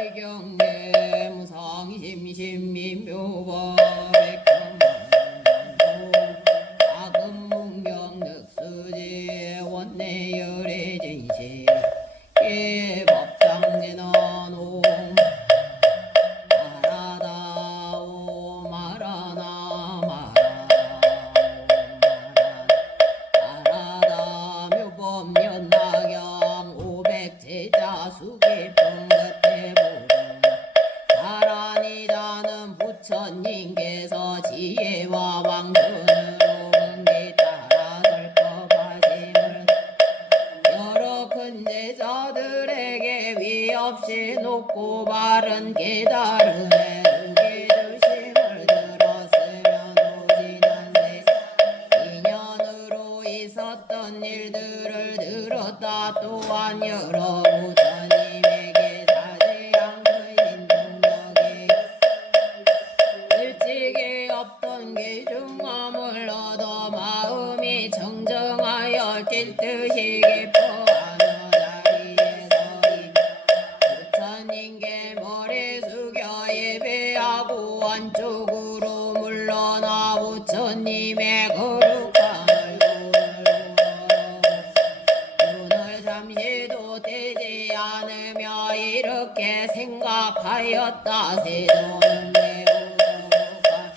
대경계 무상심심민묘법 아금문경 득수지 원내열애진시 예법장진언오 마라다오 마라나 마라다 묘법연나경 오백제자 수기풍 끝에 보름 다란이자는 부처님께서 지혜와 왕kun으로 근기 따라 설법하심을 여러 큰 제자들에게 위없이 높고 바른 깨달음에 의기주심을 들었으면 오지난세 인연으로 있었던 일들을 들었다. 또한 여러 부처님에게 자세한 그 인동력이 일찍이 없던 기중함을 얻어 마음이 정정하여 뛸 듯이 기뻐하며 자리에서 부처님께 머리 숙여 예배하고 안쪽으로 물러나 부처님의 거룩한 얼굴을 눈을 잠시도 떼지 않으며 이렇게 생각하였다. 세도는 매우 거룩한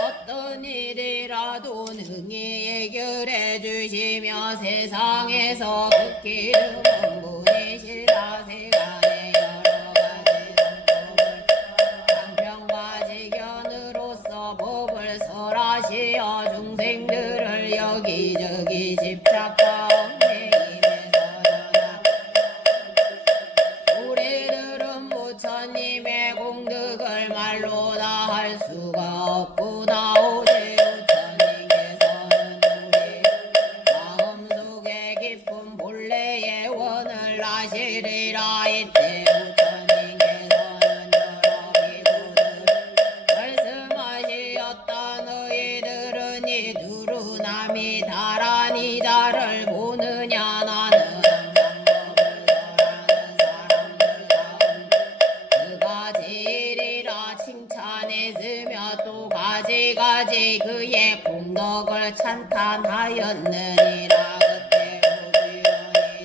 어떤 일이라도 능히 해결해 주시며 세상에서 극히 드문 분이시라. 세간의 여러 가지 성법을 양평과 지견으로서 법을 설하시어 중생들을 여기저기 집착과 얽매임에 서려나 우리들은 부처님의 공덕을 말로 다 할 수가 없구나. 오직 부처님께서는 우리 마음속에 깊은 본래의 원을 아시리라. 이때 부처님께서는 여러 비구들 말씀하시었다. 너희들은 이 두루남이 다란이자를 보느냐. 나는 항상 법을 설하는 사람들 가운데 그가 제일이라 칭찬했으며 또 가지가지 그의 공덕을 찬탄하였느니라. 그때 우주연이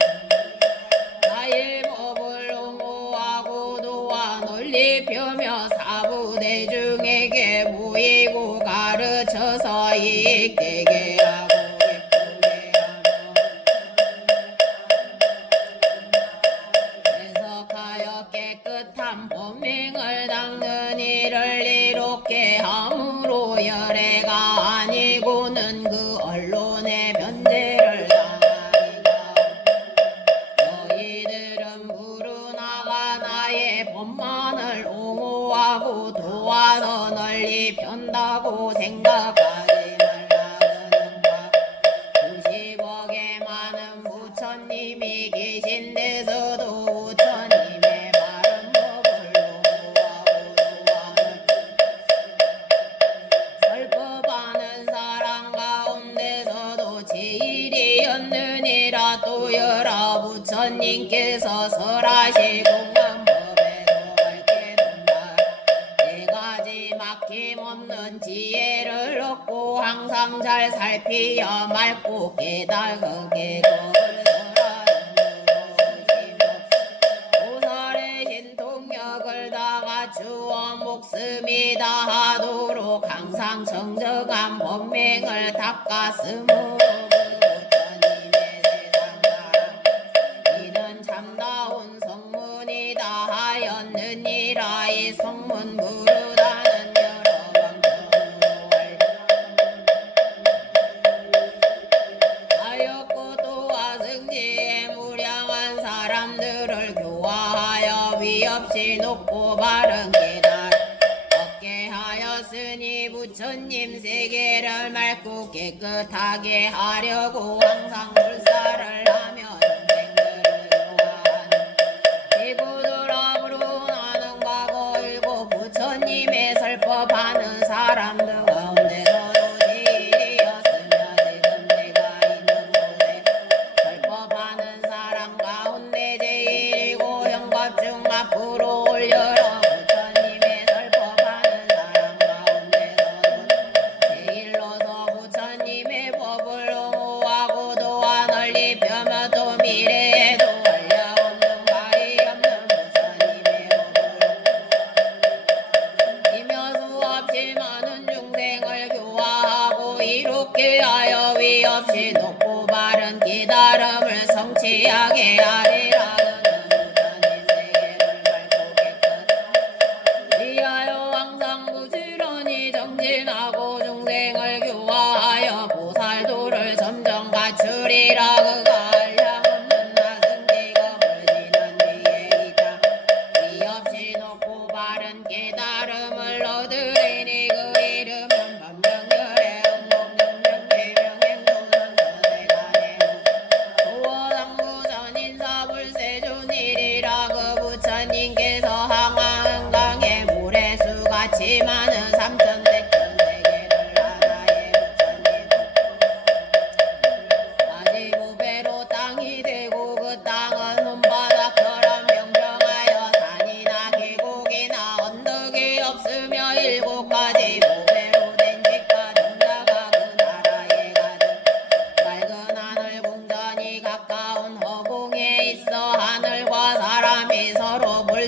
나의 법을 옹호하고 또한 논리펴며 사부대중에게 모이고 가르쳐서 이익되게 하고 기쁘게 하며 해석하여 깨끗한 법명을 닦는 일을 이롭게 함으로 열애가 아니고는 그 언론의 변제를 당하리라. 너희들은 부르나가 나의 법만을 옹호하고 또한 더 널리 편다고 생각하지 말라는가. 90억의 많은 부처님이 계신 데서도 부처님의 바른 법을 옹호하고 또한 설법하는 사람 가운데서도 제일이었느니라. 또 여러 부처님께서 설하시 공한 법에도 밝게 돈다. 네 가지 막힘없는 지혜를 얻고 항상 잘 살피어 맑고 깨달게 법을 설하는 구로시며 보살의 신통력을 다 갖추어 목숨이 다하도록 항상 정정한 법명을 닦았으므로 부처님의 세상 사람 이는 참다운 성문이다 하였느니라. 이 성문 부르다는 여러 방편으로 하였고 또한 승지에 무량한 사람들을 교화하여 위없이 높고 바른 깨달 얻게 하였으니 부처님 세계를 맑고 깨끗하게 하려고 항상 불사를 하며 중생들을 교화하는 비구들아 부르나는 과거 일곱 부처님의 설법하는 사람들 가운데서도 제일이었으며 지금 내가 있는 곳에 설법하는 사람 가운데 제일이고 형법 중 앞으로 올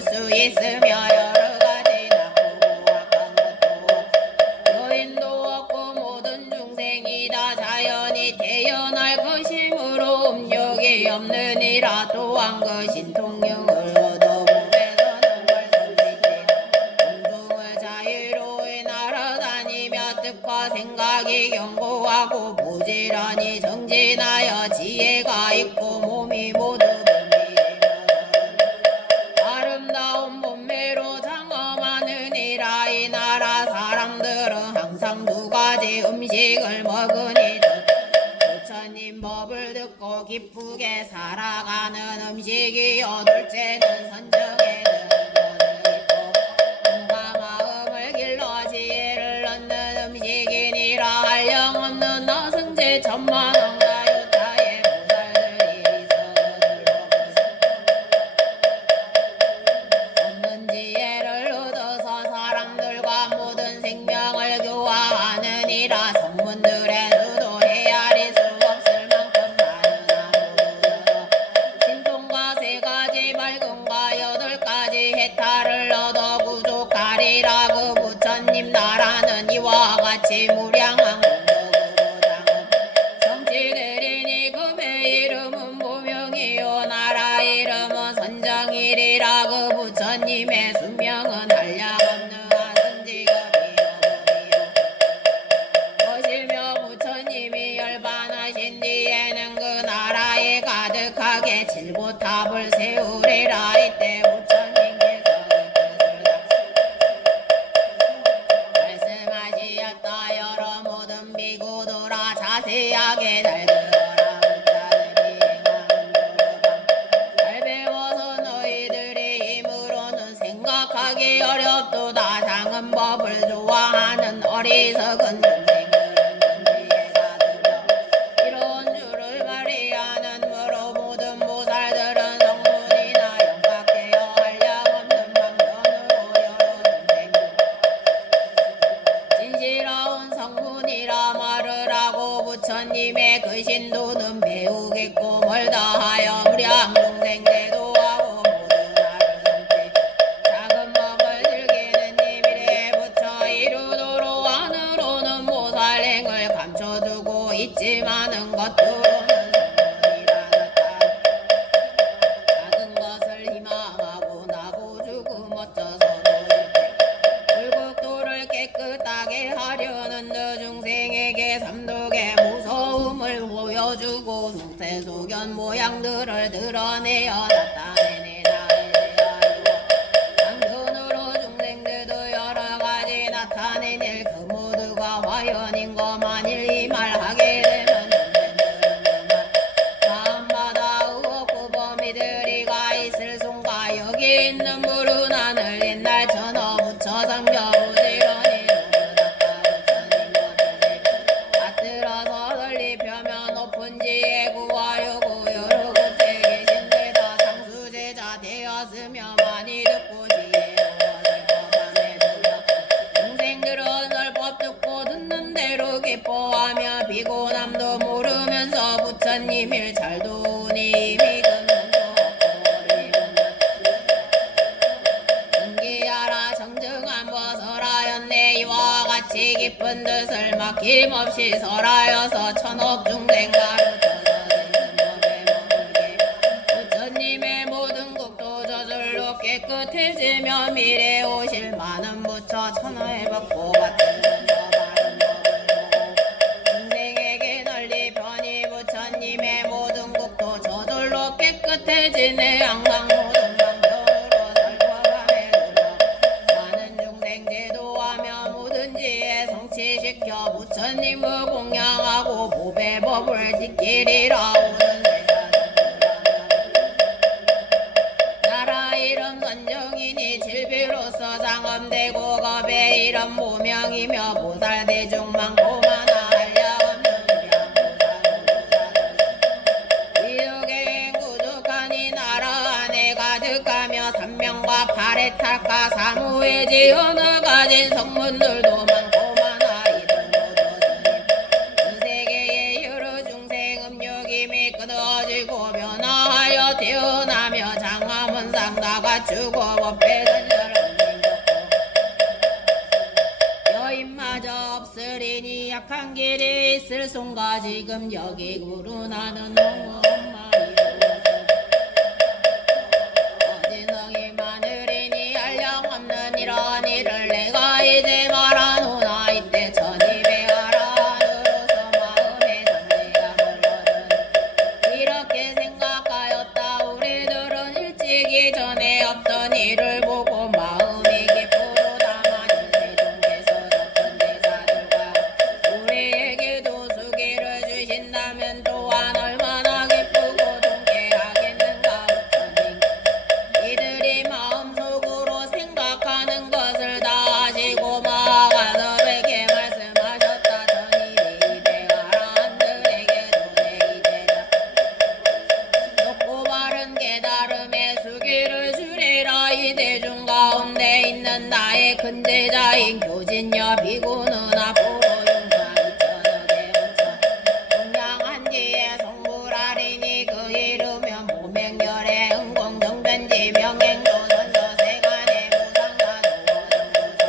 수 있으며 여러 가지 나쁘고 악한 것도 여인도 없고 모든 중생이 다 자연이 태어날 것이므로 음욕이 없느니라. 또한 그 신통령을 얻어 몸에서는 말씀이지 공중을 자유로이 날아다니며 뜻과 생각이 견고하고 부지런히 정진하여 지혜가 있고 몸이 모두 아름다운 몸매로 장엄하느니라. 이 나라 사람들은 항상 두 가지 음식을 먹으니 부처님 법을 듣고 기쁘게 살아가는 음식이요 둘째는 선정에 드는 것이고 몸과 마음을 길러 지혜를 얻는 음식이니라. 한량없는 나승제 천만억 나유타의 보살들이 얻는 지혜를 얻어서 사람들과 모든 생명을 교화하느니라. 성문들의 수도 헤아릴 수 없을 만큼 많으나 모두여서 신통과 세 가지 밝음과 여덟 가지 해탈을 얻어 부족하리라. 그 부처님 나라는 이와 같이 무량한 공덕으로 장엄 성취되리니 금의 이름은 보명이요 나라 이름은 선정이리라. 그 부처님의 수명은 한량없는 하승지급이요 것이며 부처님이 열반하신 뒤에는 그 나라에 가득하게 칠보탑을 세우리라. 이때 부처님께서 말씀하시었다. 여러 모든 비구들아 자세하게 잘 들어라. 부자들이 행하는 잘 배워서 너희들이 힘으로는 생각하기 어렵도다. 장은 법을 좋아하는 어리석은 중생들은 근지에가 들어 이런 줄을 말이하는 무로 모든 보살들은 성문이나 영각되어 한량없는 방편으로 여러 중생들 진실하온 성문이라 말을 하고 부처님의 그 신도는 배우겠고 멀다 하여 무량 중생 제도하고 모두 나를 섬지 작은 법을 즐기는 님이래. 부처 이루도록 안으로는 보살행을 감춰두고 있지만은 겉으로는 성문이라 나타 작은 것을 희망하고 나고주고 멋져서 불국도를 깨끗하게 하려는 너 중생에게 삼독의 무서움을 보여주고 속세소견 모양들을 드러내어 나타내네. 당근으로 중생들도 여러가지 나타낸 일 그 모두가 화연인 거 만일 이 말하게 되면 중생들은 마음마다 의혹고 범이들이가 있을 순가 여기 있는 푸른 하늘 옛날 전어 부처 섬겨 부지런히 누르다가 부처님 어쩌지 받들어서 널리 펴며 높은 지혜 구하여고 여러 곳에 계신 데다 상수제자 되었으며 많이 듣고 지혜로워질 법함에 들려 중생들은 설법 듣고 듣는 대로 기뻐하며 비고남도 모르면서 부처님 일 잘 도우니 이미 근문도 없고 은기하라 정정한 벗설하였네. 이와 같이 깊은 뜻을 막힘없이 설하여서 천억 중생 가르쳐서 되신 법에 머물게 부처님의 모든 국도 저절로 깨끗해지며 미래 오실 많은 부처 천하에 받고 받는 바른 법을 보고 중생에게 널리 편히 부처님의 모든 국도 저절로 깨끗해지네. 항상 모든 방편으로 살펴감에 들어 많은 중생 제도하며 모든 지혜 성취시켜 부처님을 공양하고 보배 법을 지키리라. 오는 나라 이름 선정이니 질비로서 장엄되고 겁의 이름 모명이며 보살대중 많고 많아 한량없는 위력의 구족하니 나라 안에 가득하며 삼명과 파레탈과 사무의 지연을 가진 성문들도 많고 많아. 이들 모두 스님 전 세계의 여러 중생 음욕임이 끊어지고 변화하여 태어나며 장엄은 상다같이 주고 법배는 여인마저 없으리니 약한 길이 있을 손가 지금 여기 구루나는 홍엄마이로 어진성이 마늘이니 알령 없는 이런 일을 내가 이제 말하노나 이때 천이백하라 누로서 마음에 정리함을 얻은 이렇게 생각하였다. 우리들은 일찍이 전에 없던 일을 보고 마음이 기쁘로 다만 세종께서 높은 제자들과 우리에게도 수기를 주신다면 또한 얼마나 기쁘고 통쾌하겠는가. 부처님 이들이 마음속으로 생각하는 것을 다 아시고 마가섭에게 말씀하셨다. 천이백하라 한들에게도 내 이제자 높고 바른 깨달음의 수기를 주리라. 이 대중 가운데 있는 나의 큰 제자인 교진여 비구는 앞으로 용사 2천억의 온천 동양한 뒤에 성불하리니 그 이르면 모맹열의 응공정변지 명행도 선서 세간의 무상사 노원정무서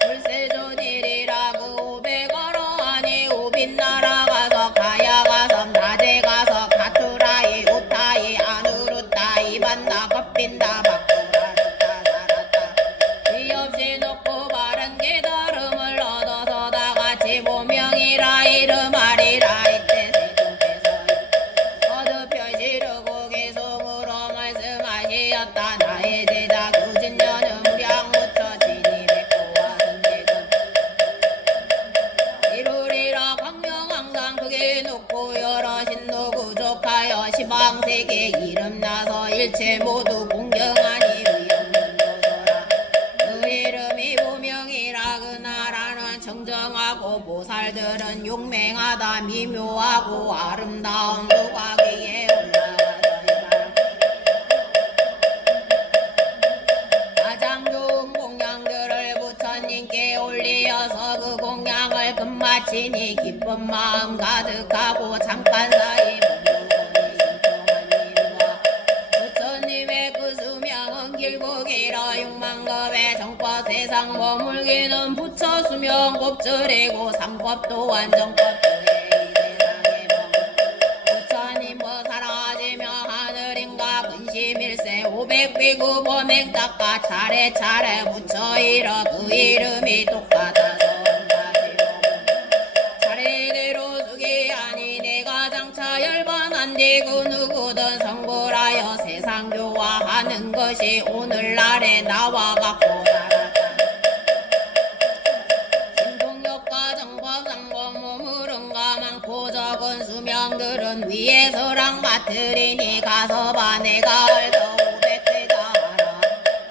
불세존일이라 그 오백어러 하니 우빈나라 가서 가야 가서 낮에 가서 가투라이 우타이 아누루타이 반다 겁빈다 바꾸라루타 살았다. 이 없이 높고 바른 깨달음을 얻어서 다 같이 보명이라 이름하리라. 이때 세종께서 거듭 지르고 계속으로 말씀하시었다. 나의 제자 교진녀는 무량부처 진입했고와 선지금 이루리라. 광명 항상 크게 놓고 여러 신도 부족하여 시방세계 이름나서 일체 모두 공경하니 의없는 도서라. 그 이름이 보명이라. 그 나라는 청정하고 보살들은 용맹하다. 미묘하고 아름다운 누각위에 올라가서리라. 가장 좋은 공양들을 부처님께 올리어서 그 공양을 끝마치니 기쁜 마음 가득하고 잠깐 사이 머무르니 신통한 일과 부처님의 그 수명은 길고 길어 6만급의 정법 세상 머물기는 부처 수명 곱절이고 삼법 또한 정법 중에 이 세상에 머물 부처님 뭐 사라지며 하늘인가 근심일세 500비구 범행 닦아 차례차례 부처 이러 그 이름이 똑같아서 차례대로 수기하니 내가 장차 열반한 뒤 그 누구든 성불하여 세상 교화하는 것이 오늘날에 나와 같고 달았다. 신동력과 정법상공 머무른가 많고 적은 수명들은 위에서랑 같으리니 가서 봐 내가 알더 500대다 하라.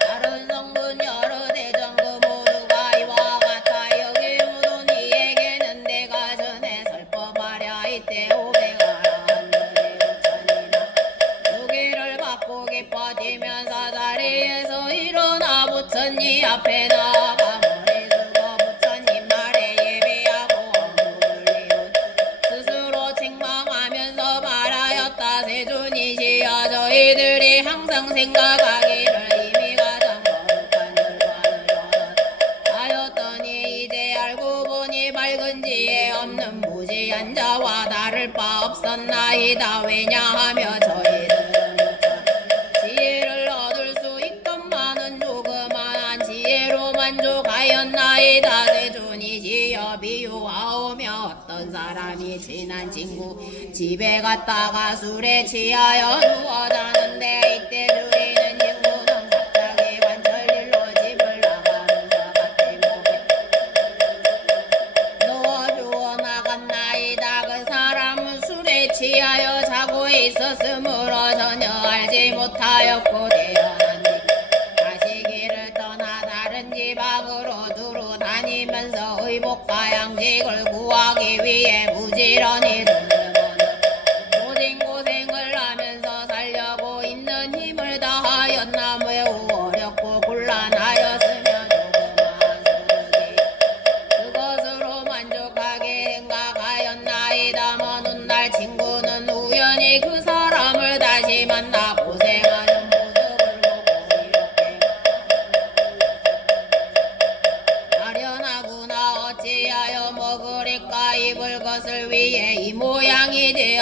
다른 성분 여러 대전 그 모두가 이와 같아. 여기 모두 니에게는 내가 전에 설법하랴. 이때 500하라 하늘의 부처님아 수기를 받고 기뻐지면서 자리에서 일어나 부처님 앞에 나아가 머리 숙어 부처님 말에 예배하고 업무를 이웃 스스로 책망하면서 말하였다. 세존이시여 저희들이 항상 생각하기를 이미 가장 거룩한 열반을 얻었하였더니 이제 알고 보니 밝은 지혜 없는 무지한 자와 다를 바 없었나이다. 왜냐하며 저희들은 지혜를 얻을 수 있건만은 조그만한 지혜로 만족하였나이다. 세존이시여 비유하오며 어떤 사람이 친한 친구 집에 갔다가 술에 취하여 누워 자는데 이때 주인은 친구는 갑자기 관철일로 집을 나가면서 밭에 목에 넣어주어 나갔나이다. 그 사람은 술에 취하여 자고 있었으므로 전혀 알지 못하였고 대연한 뒤 다시 길을 떠나 다른 집 밖으로 두루 다니면서 의복과 양식을 구하기 위해 부지런히 돈을 버는 모진 고생을 하면서 살려고 있는 힘을 다하였나 매우 어렵고 곤란하였으며 조그마한 소득이 그것으로 만족하게 생각하였나이다. 먼 훗날 친구는 우연히 그 사람을 다시 만나 고생하는 모습을 보고 이렇게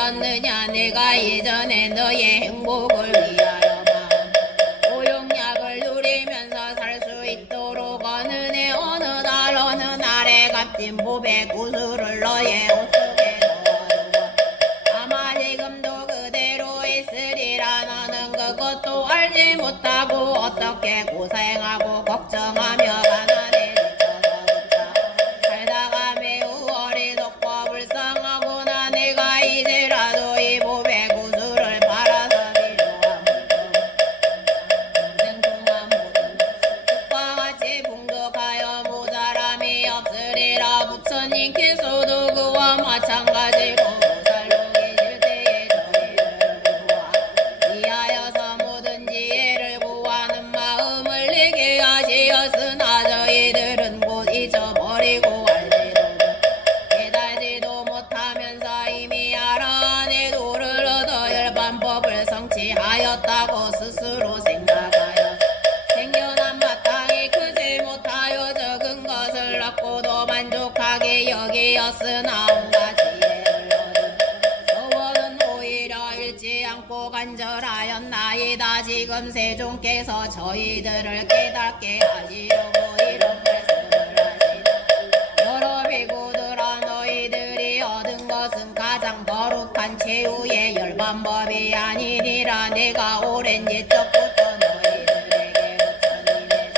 되었느냐 내가 예전에 너의 행복을 위하여 마음 오용약을 누리면서 살 수 있도록 어느 해 어느 날 어느 날에 값진 보배 구슬을 너의 옷 속에 넣어두고 아마 지금도 그대로 있으리라 너는 그것도 알지 못하고 어떻게 고생하고 걱정하며 가난해 살다가 매우 어리석고 불쌍하구나 내가 이제라도 이 보배 구슬을 팔아서 필요한 평생 동안 모든 국과 같이 풍족하여 모자람이 없으리라 부처님께서도 그와 마찬가지고 보살로 계실 때에 저희들을 보아 위하여서 모든 지혜를 구하는 마음을 내게 하시었으나 저희들은 곧 잊어버리고 알지도 깨달지도 못하면서 이미 알아내 도를 얻어 열반법을 성취하였다고 스스로 생각하여 생겨난 마땅히 크지 못하여 적은 것을 얻고도 만족하게 여기었으나 온갖 지혜를 얻은 소원은 오히려 잃지 않고 간절하였나이다 지금 세종께서 저희들을 깨닫게 하시려고 이런 말씀을 하시다 여러 비구들아 너희들이 얻은 것은 가장 거룩한 최후의 열반법이 아니니라 내가 오랜 옛적부터 너희들에게 부처님의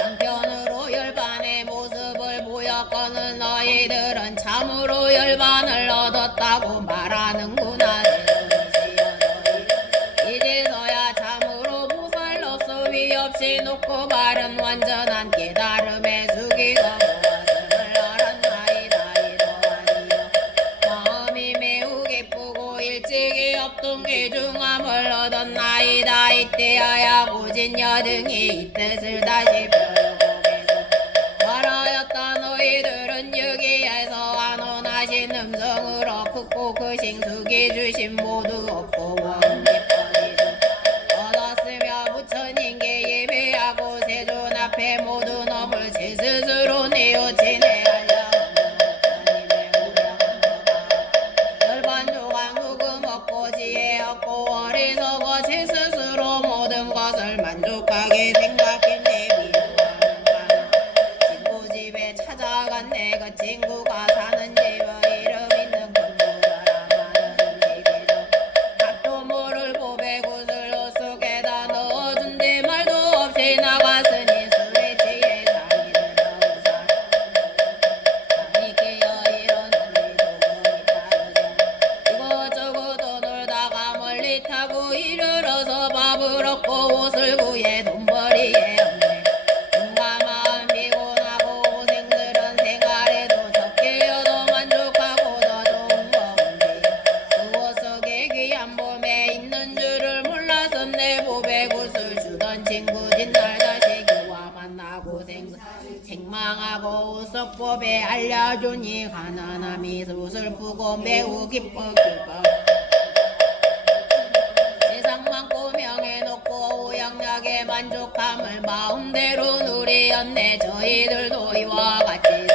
한편으로 열반의 모습을 보였거늘 너희들은 참으로 열반을 얻었다고 말하는구나 이제서야 참으로 보살로서 위 없이 높고 바른 완전한 깨달음에 숙이고 무엇을 알았나이다 이러하니요 마음이 매우 기쁘고 일찍이 없던 귀중함을 얻었나이다 이때하야 고진여 등이 이 뜻을 다시 배우고 계속 말하였다 너희들은 여기에서 안온하신 음성으로 크고 크신 숙이 주신 모두 없고 얻었으며 부처님께 예배하고 세존 앞에 모두 넘을 제 스스로 뉘우치네 하려는 부처님의 무량한 거가 열반조각 누금 없고 지혜 없고 어리석어 제 스스로 모든 것을 만족하게 생각했네 비유하는 가나 친구 집에 찾아갔네 그 친구가 사는 집의 이름 있는 건물이라 많은 음식이죠 밥도 모를 보배 구슬 옷 속에다 넣어준대 말도 없이 나갔으니 술에 취해 잠이 들어오사 잠이 깨어 일어났니 조금이 빠르지 이것저것 놀다가 멀리 타고 이르러서 밥을 얻고 옷을 구해 돈벌이에 없네 뭔가 마음 피곤하고 고생스런 생활에도 적게여도 만족하고 더 좋은 거 없니 그 옷 속에 귀한 봄에 있는 줄을 몰랐었네 보배 구슬 주던 친구 뒷날 다시 그와 만나고 생망하고 우석 보배 알려주니 가난함이 슬프고 매우 기뻐 세상 많고 명예 높고 오양약에 만족함을 마음대로 누리었네 저희들도 이와 같이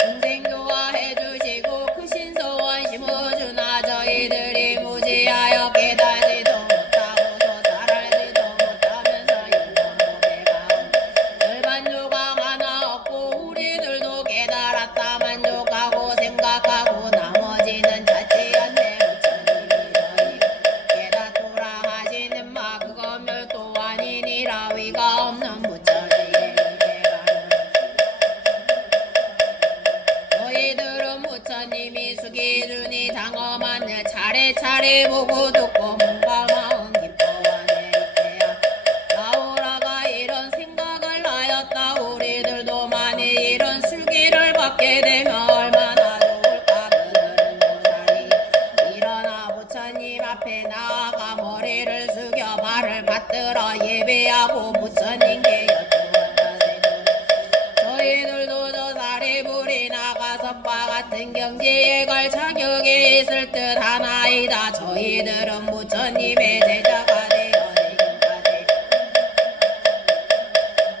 중생 교화해 주시고 크신 소원 심어주나 저희들이 무지하여 깨달지도 못하고서 잘 알지도 못하면서 열반법에가 열반조각 하나 없고 우리들도 깨달았다 만족하고 생각하고 나머지는 찾지 않네 부처님이 저희 깨닫도라 하시는 마 그거 멸도 아니니라 위가 없는 부처지의 위대가는 너희들은 부처님이 숙이주니 장엄한 차례차례 보고 듣고 뭔가 마음 기뻐하네 이때야 나오라가 이런 생각을 하였다 우리들도 만일 이런 술기를 받게 되면 얼마나 좋을까 그들은 보살이 일어나 부처님 앞에 나아가 머리를 숙여 발을 받들어 예배하고 부처님께 여쭈었다 세존 저희들도 저 사리불이 나가서과 같은 경지에 갈 자격이 있을 듯 하나이다 저희들은 부처님의 제자가 되어 지금까지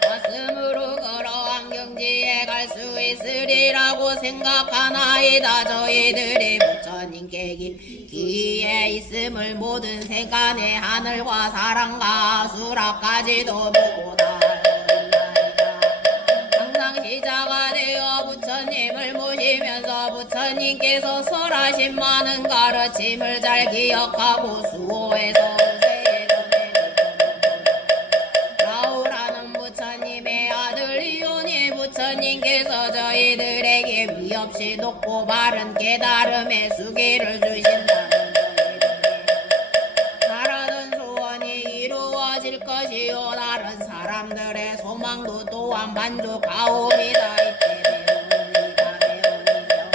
말씀으로 걸어간 경지에 갈 수 있으리라고 생각하나이다 저희 말씀을 모든 세간의 하늘과 사람과 수락까지도 보고 달고있나이다. 항상 시자가 되어 부처님을 모시면서 부처님께서 설하신 많은 가르침을 잘 기억하고 수호해서 우세에 전해주고 라오라는 부처님의 아들 이온이 부처님께서 저희들에게 위없이 높고 바른 깨달음의 수기를 주신다는 바라던 소원이 이루어질 것이요 다른 사람들의 소망도 또한 만족하오리다. 이때 배우니가 배우니며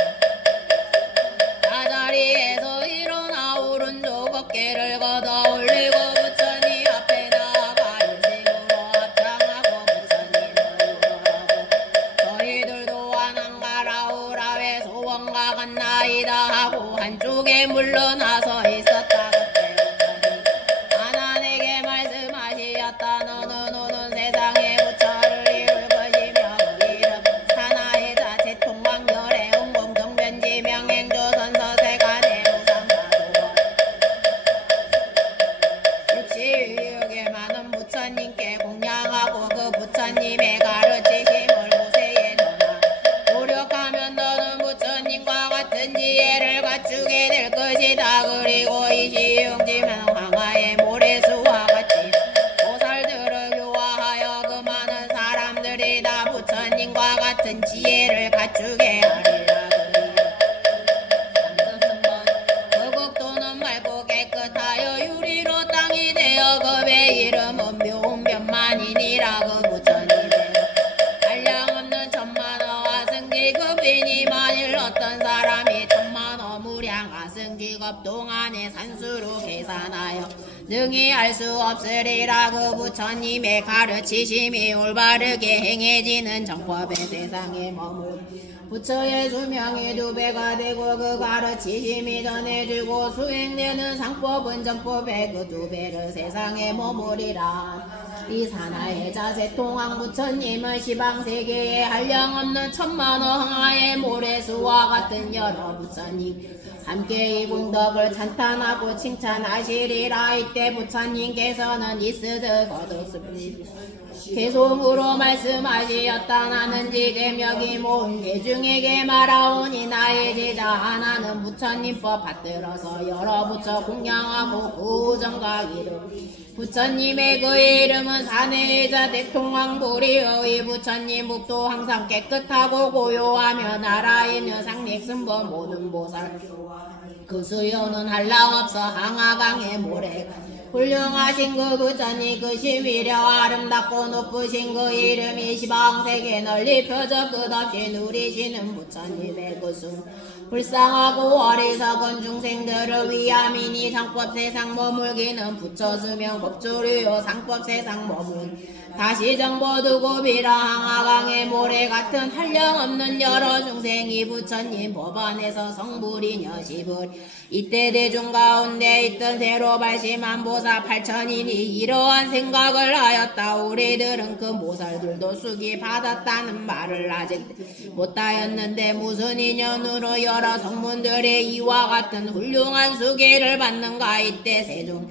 나자리에서 일어나 오른쪽 어깨를 걷어 올리고 부처님 앞에 나아가 일심으로 합장하고 부처님을 우러하고 저희들 또한 안가라오라의 소원과 같나이다 하고 한쪽에 물러나서 있었다. 그때 부처님 아난에게 말씀하시었다. 너는 오는 세상에 부처를 이룰 것이며 그 이름 사나의 자체 통광열의 홍공정변지 명행조 선서세간의 우상사소원 육시위역에 많은 부처님께 공양하고 그 부처님의 가르치심을 우세에 전하 노력하면 너는 부처님과 같은 지혜를 갖추게 될 것이다. 그리고 이 시용지면 황하의 모래수와 같이 보살들을 교화하여 그 많은 사람들이 다 부처님과 같은 지혜를 갖추게 하리라. 그 극도는 맑고 깨끗하여 유리로 땅이 되어 그의 이름은 묘운변만이니라. 그 부처님의 한량없는 천만어와 승지급이니 만일 어떤 사람이 천만어 무량하 승지급 동안의 산수로 계산하여 능히 알 수 없으리라. 그 부처님의 가르치심이 올바르게 행해지는 정법의 세상에 머물 부처의 수명이 2배가 되고 그 가르치심이 전해지고 수행되는 상법은 정법의 그 2배를 세상에 머무리라. 이 사나의 자세 통황 부처님은 시방세계에 한량없는 천만어 항하의 모래수와 같은 여러 부처님 함께 이 공덕을 찬탄하고 칭찬하시리라. 이때 부처님께서는 이스드 거듭습니다. 개송으로 말씀하시었다. 나는 지금 여기 모은 대중에게 말하오니 나의 제자 하나는 부처님법 받들어서 여러 부처 공양하고 그 우정과 이름 부처님의 그 이름은 사내자 대통왕불이여. 이 부처님 법도 항상 깨끗하고 고요하며 나라이며 상맥승법 모든 보살 그 수요는 한량없어 항하강의 모래 훌륭하신 그 부처님 그 시위려 아름답고 높으신 그 이름이 시방세계 널리 펴져 끝없이 누리시는 부처님의 그 숨 불쌍하고 어리석은 중생들을 위함이니 상법 세상 머물기는 부처 수명 법조류요 상법 세상 머물 다시 정보 두고 비라 항하강의 모래 같은 한량없는 여러 중생이 부처님 법안에서 성불이녀 시불 이때 대중 가운데 있던 새로 발심한 보살 8천인이 이러한 생각을 하였다. 우리들은 그 보살들도 수기 받았다는 말을 아직 못하였는데 무슨 인연으로 여러 성문들의 이와 같은 훌륭한 수기를 받는가. 이때 세종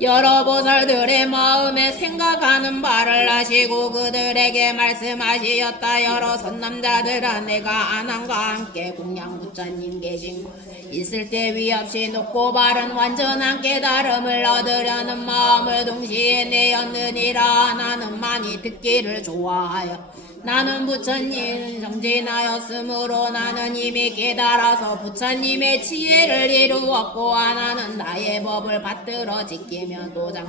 여러 보살들의 마음에 생각하는 바를 아시고 그들에게 말씀하시었다. 여러 선남자들아 내가 아난과 함께 공양 부처님 계신 있을 때 위없이 높고 바른 완전한 깨달음을 얻으려는 마음을 동시에 내었느니라. 나는 많이 듣기를 좋아하여 나는 부처님 정진하였으므로 나는 이미 깨달아서 부처님의 지혜를 이루었고 하나는 나의 법을 받들어 지키며 도장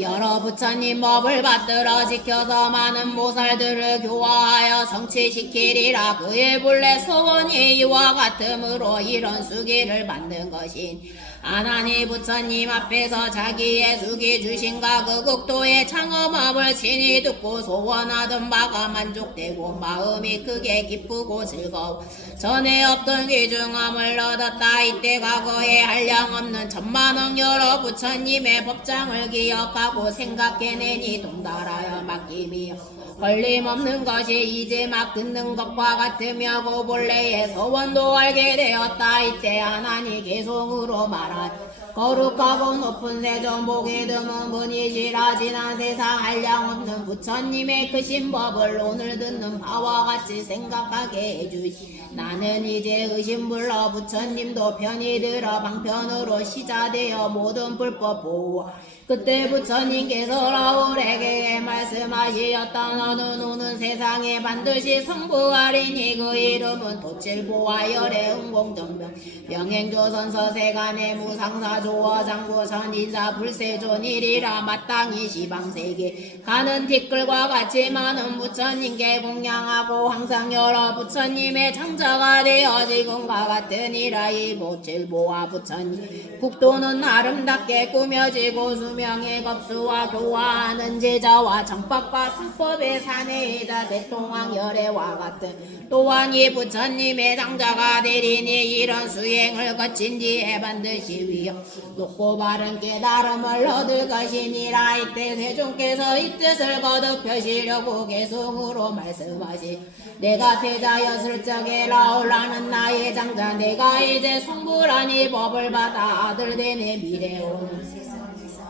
여러 부처님 법을 받들어 지켜서 많은 보살들을 교화하여 성취시키리라. 그의 본래 소원이 이와 같으므로 이런 수기를 만든 것인 아나니 부처님 앞에서 자기의 수기 주신가 그 극도의 창엄함을 친히 듣고 소원하던 바가 만족되고 마음이 크게 기쁘고 즐거워 전에 없던 귀중함을 얻었다. 이때 과거에 한량없는 천만억 여러 부처님의 법장을 기억하고 생각해내니 동달하여 맡김이여 걸림없는 것이 이제 막 듣는 것과 같으며 그 본래의 소원도 알게 되었다. 이때 하나니 개송으로 말하 하라. 거룩하고 높은 세종복이 드문 분이시라. 지난 세상 한량없는 부처님의 크신 법을 오늘 듣는 바와 같이 생각하게 해주시. 나는 이제 의심불러 부처님도 편히 들어 방편으로 시자되어 모든 불법 보호. 그때 부처님께서 라울에게 말씀하시었다. 너는 오는 세상에 반드시 성부하리니 그 이름은 도칠보와 열의 응공정병 명행조선서 세간의 무상사 조어장구 선인사 불세존일이라. 마땅히 시방세계 가는 티끌과 같이 많은 부처님께 공양하고 항상 여러 부처님의 장자가 되어 지금과 같으니라. 이 도칠보와 부처님 국도는 아름답게 꾸며지고 수명의 겁수와 교화하는 제자와 정법과 승법의 사내이자 대통왕열애와 같은 또한 이 부처님의 장자가 되리니 이런 수행을 거친 뒤에 반드시 위협 높고 바른 깨달음을 얻을 것이니라. 이때 세종께서 이 뜻을 거듭 펴시려고 개성으로 말씀하시. 내가 태자였을 적에 라울라는 나의 장자 내가 이제 성불하니 법을 받아 아들 되네 미래 오는 세상에서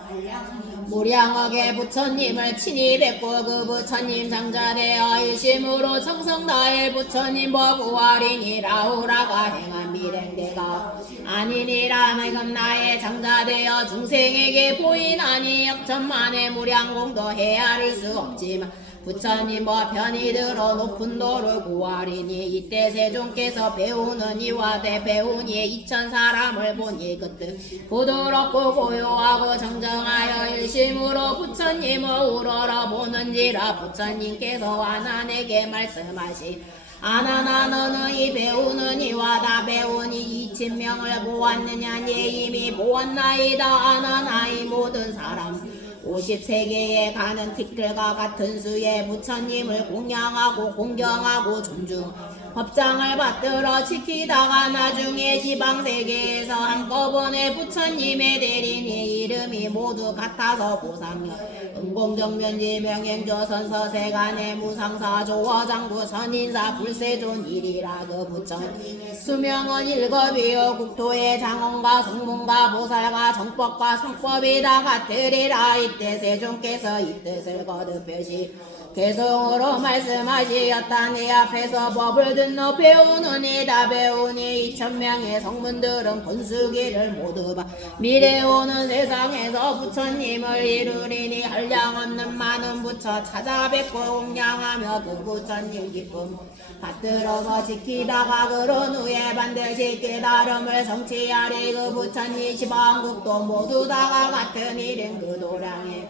무량하게 부처님을 친히 뵙고 그 부처님 장자되어 일심으로 정성 다해 부처님 보구하리니 라우라가 행한 미랭대가 아니니라. 지금 나의 장자되어 중생에게 보이나니 역천만의 무량공도 헤아릴 수 없지만 부처님과 편히 들어 높은 도를 구하리니. 이때 세종께서 배우는 이와 대배우니 2000 사람을 보니 그때 부드럽고 고요하고 정정하여 일심으로 부처님을 우러러 보는지라. 부처님께서 아난에게 말씀하시. 아나나 너는 이 배우는 이와 다 배우니 2000명을 보았느냐. 네 이미 보았나이다. 아나나 이 모든 사람 50세계에 가는 티끌과 같은 수에 부처님을 공양하고 공경하고 존중 법장을 받들어 지키다가 나중에 시방세계에서 한꺼번에 부처님의 대리니 이름이 모두 같아서 보상여 응공정면지 명행조선서 세간의 무상사 조어장구 선인사 불세존 일이라. 그 부처님의 수명은 일겁이요 국토의 장원과 성문과 보살과 정법과 성법이 다 같으리라. 이때 세종께서 이 뜻을 거듭하시 개성으로 말씀하시었다. 네 앞에서 법을 듣노 배우느니 다 배우니 2000명의 성문들은 본수기를 모두 봐 미래 오는 세상에서 부처님을 이루리니 한량없는 많은 부처 찾아뵙고 공양하며 그 부처님 기쁨 받들어서 지키다가 그런 후에 반드시 깨달음을 성취하리. 그 부처님 시방국도 모두 다가 같은 일은 그 도량에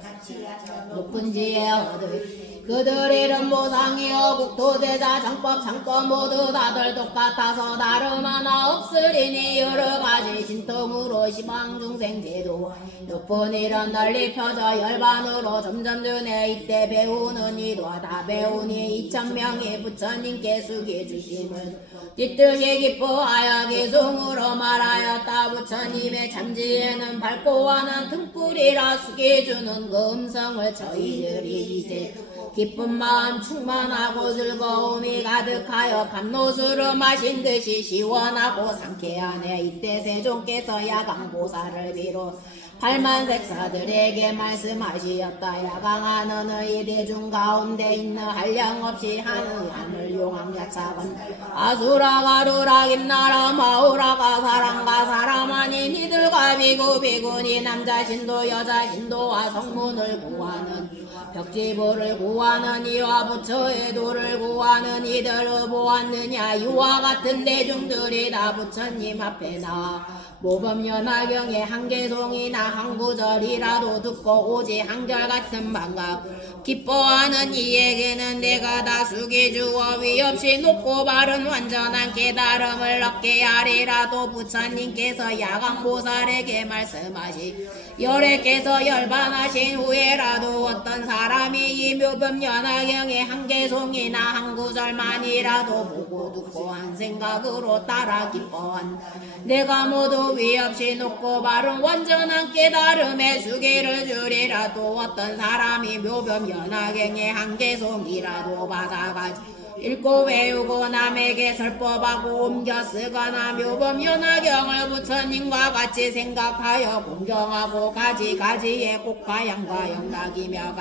높은 지혜 얻을 그들 이름 보상이여 국토제자 정법 창법 모두 다들 똑같아서 다름 하나 없으리니 여러 가지 신통으로 시방중생 제도 높은 일은 널리 펴져 열반으로 점점 눈에 이때 배우는 이도 다 배우니 2000명이 부처님께 숙여주심을 뒷뜻이 기뻐하여 기송으로 말하였다. 부처님의 참지에는 밝고 환한 등불이라 숙여주는 그 음성을 저희들이 이제 기쁜 마음 충만하고 즐거움이 가득하여 감로수를 마신 듯이 시원하고 상쾌하네. 이때 세종께서 야광보살을 비롯 8만 색사들에게 말씀하시었다. 야광하는 의 대중 가운데 있는 한량없이 하늘 용왕야차건 아수라가 루라 김나라 마우라가 사람과 사람 아닌 이들과 비구비구니 남자 신도 여자 신도와 성문을 구하는 벽지부를 구하는 이와 부처의 도를 구하는 이들을 보았느냐. 이와 같은 대중들이 다 부처님 앞에 나와 모범연화경의 한 개송이나 한 구절이라도 듣고 오직 한결같은 반갑 기뻐하는 이에게는 내가 다 숙여주어 위없이 높고 바른 완전한 깨달음을 얻게 하리라도. 부처님께서 야광보살에게 말씀하시 열애께서 열반하신 후에라도 어떤 사람이 이 묘범연화경의 한 개송이나 한 구절만이라도 보고 듣고 한 생각으로 따라 기뻐한다. 내가 모두 위없이 높고 바른 완전한 깨달음의 수기를 주리라도 어떤 사람이 묘범연화경의 한 개송이라도 받아가지 읽고 외우고 남에게 설법하고 옮겨 쓰거나 묘범 연화경을 부처님과 같이 생각하여 공경하고 가지가지의 꽃과 양과 영락이며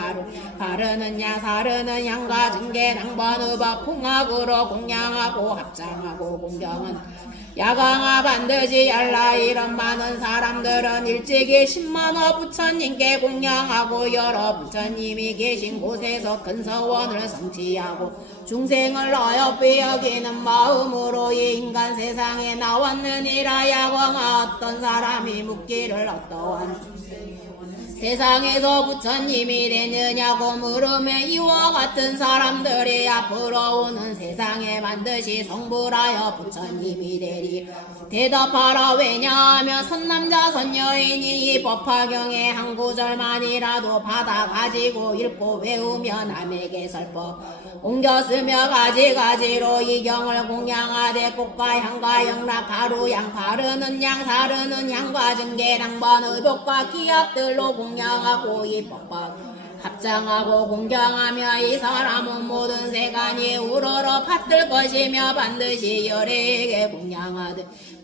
바르는 양 사르는 양과 증계 낭번의법 풍악으로 공양하고 합장하고 공경은 야광아 반드시 알라. 이런 많은 사람들은 일찍이 10만호 부처님께 공양하고 여러 부처님이 계신 곳에서 큰 서원을 성취하고 중생을 어여삐 여기는 마음으로 이 인간 세상에 나왔느니라. 야광아 어떤 사람이 묻기를 어떠한 세상에서 부처님이 되느냐고 물으면 이와 같은 사람들이 앞으로 오는 세상에 반드시 성불하여 부처님이 되리. 대답하라. 왜냐하면 선남자 선여인이 이 법화경의 한 구절만이라도 받아가지고 읽고 외우며 남에게 설법 옮겨 쓰며 가지가지로 이 경을 공양하되 꽃과 향과 영락 가루 양 바르는 양 사르는 양과 증계 낭번 의복과 기압들로 공양하고 이 법화 합장하고 공경하며 이 사람은 모든 세간이 우러러 받들 것이며 반드시 열애에게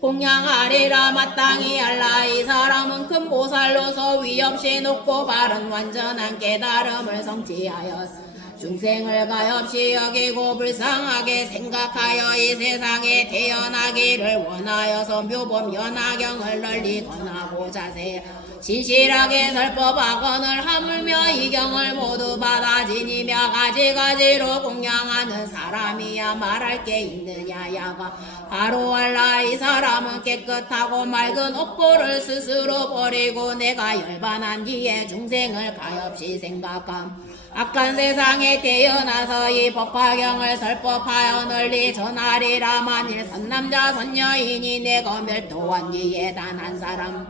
공양하리라. 마땅히 알라. 이 사람은 큰 보살로서 위없이 높고 바른 완전한 깨달음을 성취하였으 중생을 가엾이 여기고 불쌍하게 생각하여 이 세상에 태어나기를 원하여서 묘범 연화경을 널리 권하고 자세 진실하게 설법하거늘 하물며 이 경을 모두 받아 지니며 가지가지로 공양하는 사람이야 말할 게 있느냐. 야가 바로 알라. 이 사람은 깨끗하고 맑은 업보를 스스로 버리고 내가 열반한 뒤에 중생을 가엾이 생각함 악한 세상에 태어나서 이 법화경을 설법하여 널리 전하리라. 만일 선남자 선여인이 내가 멸도한 뒤에 단 한 사람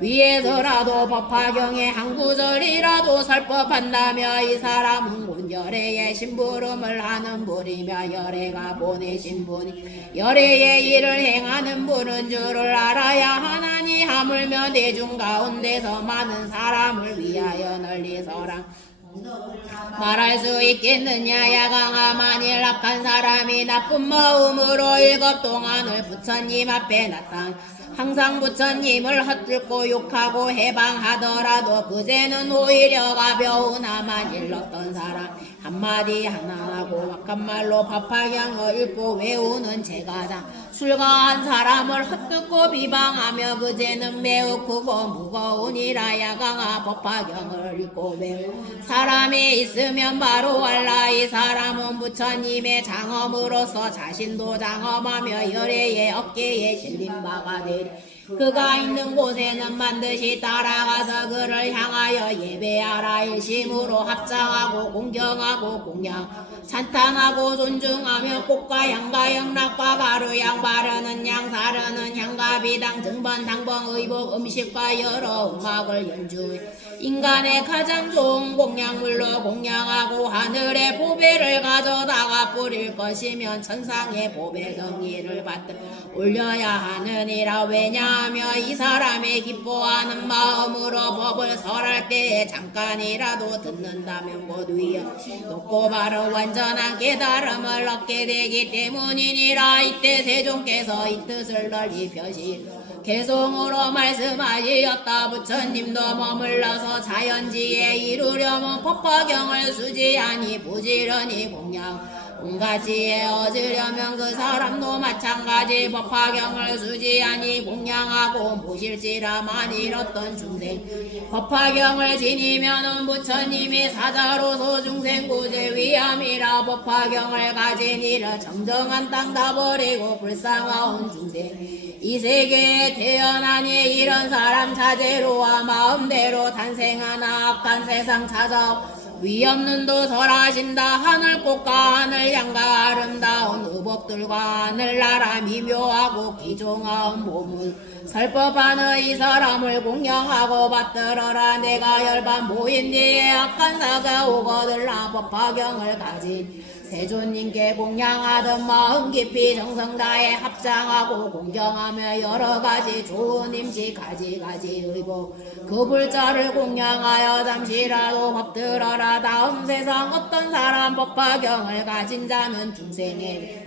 위에서라도 법화경의 한 구절이라도 설법한다며 이 사람은 곧 열애의 심부름을 하는 분이며 열애가 보내신 분이 열애의 일을 행하는 분은 줄을 알아야 하나니 하물며 대중 가운데서 많은 사람을 위하여 널리 서랑 말할 수 있겠느냐. 야광아 만일 악한 사람이 나쁜 마음으로 일곱 동안을 부처님 앞에 나타나 항상 부처님을 헛들고 욕하고 해방하더라도 그제는 오히려 가벼우나 만일 어떤 사람 한마디 하나 하고 악한 말로 법화경을 읽고 외우는 제가장 술가한 사람을 헛듣고 비방하며 그제는 매우 크고 무거우니라. 야광아 법화경을 읽고 외우 사람이 있으면 바로 알라. 이 사람은 부처님의 장엄으로서 자신도 장엄하며 열애의 어깨에 실린 바가 되리. 그가 있는 곳에는 반드시 따라가서 그를 향하여 예배하라. 일심으로 합장하고 공경하고 공양 찬탄하고 존중하며 꽃과 향과 영락과 가루 양 바르는 양 사르는 향과 비당 등번 당번 의복 음식과 여러 음악을 연주해 인간의 가장 좋은 공양물로 공양하고 하늘의 보배를 가져다가 뿌릴 것이면 천상의 보배 덩이를 받들 올려야 하느니라. 왜냐하며 이 사람이 기뻐하는 마음으로 법을 설할 때에 잠깐이라도 듣는다면 곧 위에 높고 바로 완전한 깨달음을 얻게 되기 때문이니라. 이때 세종께서 이 뜻을 널리 펴시 개송으로 말씀하시었다. 부처님도 머물러서 자연지에 이루려면 법화경을 수지하니 부지런히 공양 온가지에 얻으려면 그 사람도 마찬가지 법화경을 수지하니 공양하고 모실지라. 만일 어떤 중생 법화경을 지니면은 부처님이 사자로서 중생 구제 위함이라. 법화경을 가진 이를 정정한 땅 다 버리고 불쌍하온 중생 이 세계에 태어나니 이런 사람 자재로와 마음대로 탄생하나 악한 세상 찾아 위없는 도설하신다. 하늘꽃과 하늘양과 아름다운 의복들과 하늘나라 미묘하고 기종한 몸을 설법하는 이 사람을 공양하고 받들어라. 내가 열반 모인 뒤에 악한 사가 오거들라. 법화경을 가진 세존님께 공양하던 마음 깊이 정성 다해 합장하고 공경하며 여러가지 좋은 임시 가지가지 의복 그 불자를 공양하여 잠시라도 법들어라. 다음 세상 어떤 사람 법화경을 가진 자는 중생에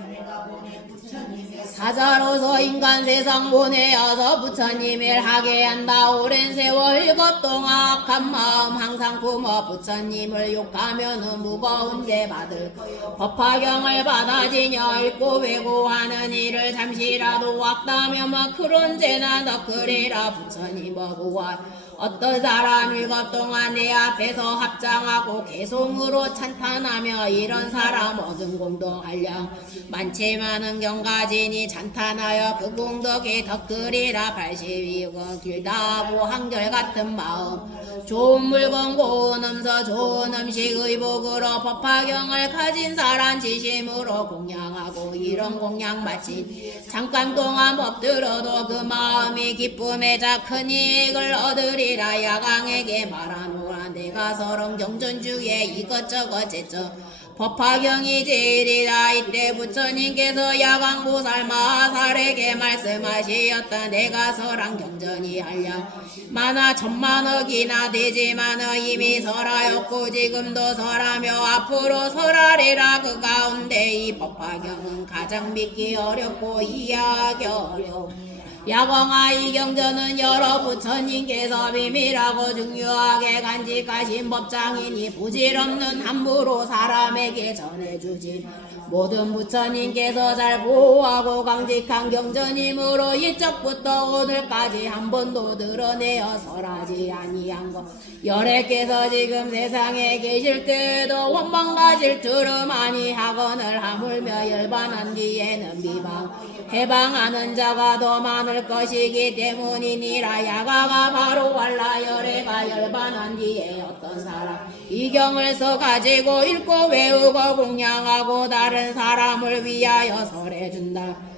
사자로서 인간 세상 보내어서 부처님 일하게 한다. 오랜 세월 일곱 동안 악한 마음 항상 품어 부처님을 욕하면은 무거운 죄 받을 법화경을 받아지녀 읽고 외고하는 일을 잠시라도 왔다면 뭐 그런 죄나 더 그리라. 부처님 어구와 어떤 사람 일곱 동안 내 앞에서 합장하고 개송으로 찬탄하며 이런 사람 얻은 공덕한량 많지 많은 경가지니 찬탄하여 그 공덕이 더 크리라. 82건 길다고 한결같은 마음 좋은 물건 고운 음서 좋은 음식 의복으로 법화경을 가진 사람 지심으로 공양하고 이런 공양 마치 잠깐 동안 법들어도 그 마음이 기쁨에 자 큰 이익을 얻으리라. 야광에게 말하노라. 내가 서론 경전 중에 이것저것 제쳐 법화경이 제일이라. 이때 부처님께서 야광보살 마하살에게 말씀하시었다. 내가 설한 경전이 한량 많아 천만억이나 되지만 이미 설하였고 지금도 설하며 앞으로 설하리라. 그 가운데 이 법화경은 가장 믿기 어렵고 이해하기 어려워. 야광아 이 경전은 여러 부처님께서 비밀하고 중요하게 간직하신 법장이니 부질없는 함부로 사람에게 전해주지 모든 부처님께서 잘 보호하고 강직한 경전이므로 이적부터 오늘까지 한 번도 드러내어 설하지 아니한 것 열애께서 지금 세상에 계실 때도 원망과 질투를 많이 하거늘 하물며 열반한 뒤에는 비방 해방하는 자가 더 많을 것이기 때문이니라. 야가가 바로 왈라 열애가 열반한 뒤에 어떤 사람 이 경을 써가지고 읽고 외우고 공양하고 다른 사람을 위하여 설해준다.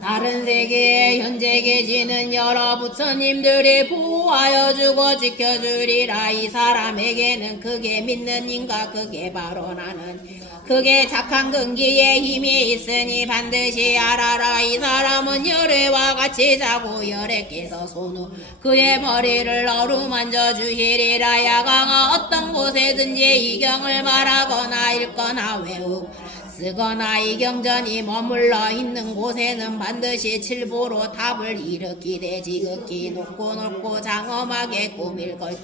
다른 세계에 현재 계시는 여러 부처님들이 보호하여 주고 지켜주리라. 이 사람에게는 그게 믿는 인가 그게 바로 나는 그게 착한 근기에 힘이 있으니 반드시 알아라. 이 사람은 열애와 같이 자고 열애께서 손으로 그의 머리를 어루만져 주시리라. 야광아 어떤 곳에든지 이 경을 말하거나 읽거나 외우고 쓰거나 이 경전이 머물러 있는 곳에는 반드시 칠보로 답을 일으키되 지극히 높고 장엄하게 꾸밀 것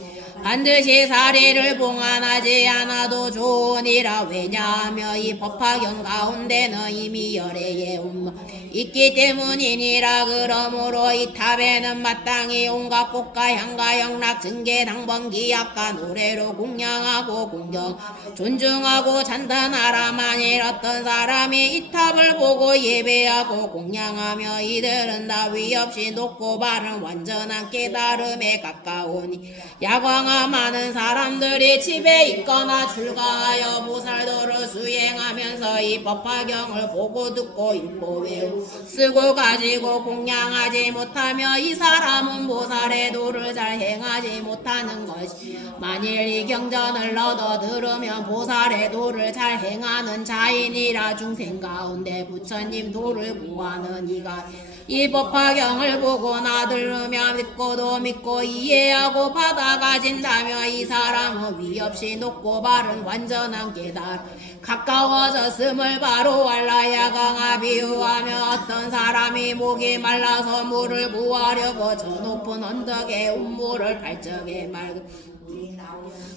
반드시 사리를 봉안하지 않아도 좋으니라. 왜냐하며 이 법화경 가운데는 이미 열애의 운명 있기 때문이니라. 그러므로 이 탑에는 마땅히 온갖 꽃과 향과 영락 증계 당번 기약과 노래로 공양하고 공경 존중하고 찬탄하라. 만일 어떤 사람이 이 탑을 보고 예배하고 공양하며 이들은 다 위없이 높고 바른 완전한 깨달음에 가까우니 야광아 많은 사람들이 집에 있거나 출가하여 보살도를 수행하면서 이 법화경을 보고 듣고 읽고 외우고 쓰고 가지고 공양하지 못하며 이 사람은 보살의 도를 잘 행하지 못하는 것이 만일 이 경전을 얻어 들으면 보살의 도를 잘 행하는 자인이라. 중생 가운데 부처님 도를 구하는 이가 이 법화경을 보고 나들으며 믿고도 믿고 이해하고 받아 가진다며 이 사람은 위없이 높고 바른 완전한 깨달음 가까워졌음을 바로 알라. 야광아 비유하며 어떤 사람이 목이 말라서 물을 구하려고 저 높은 언덕에 운물을 갈적에 맑은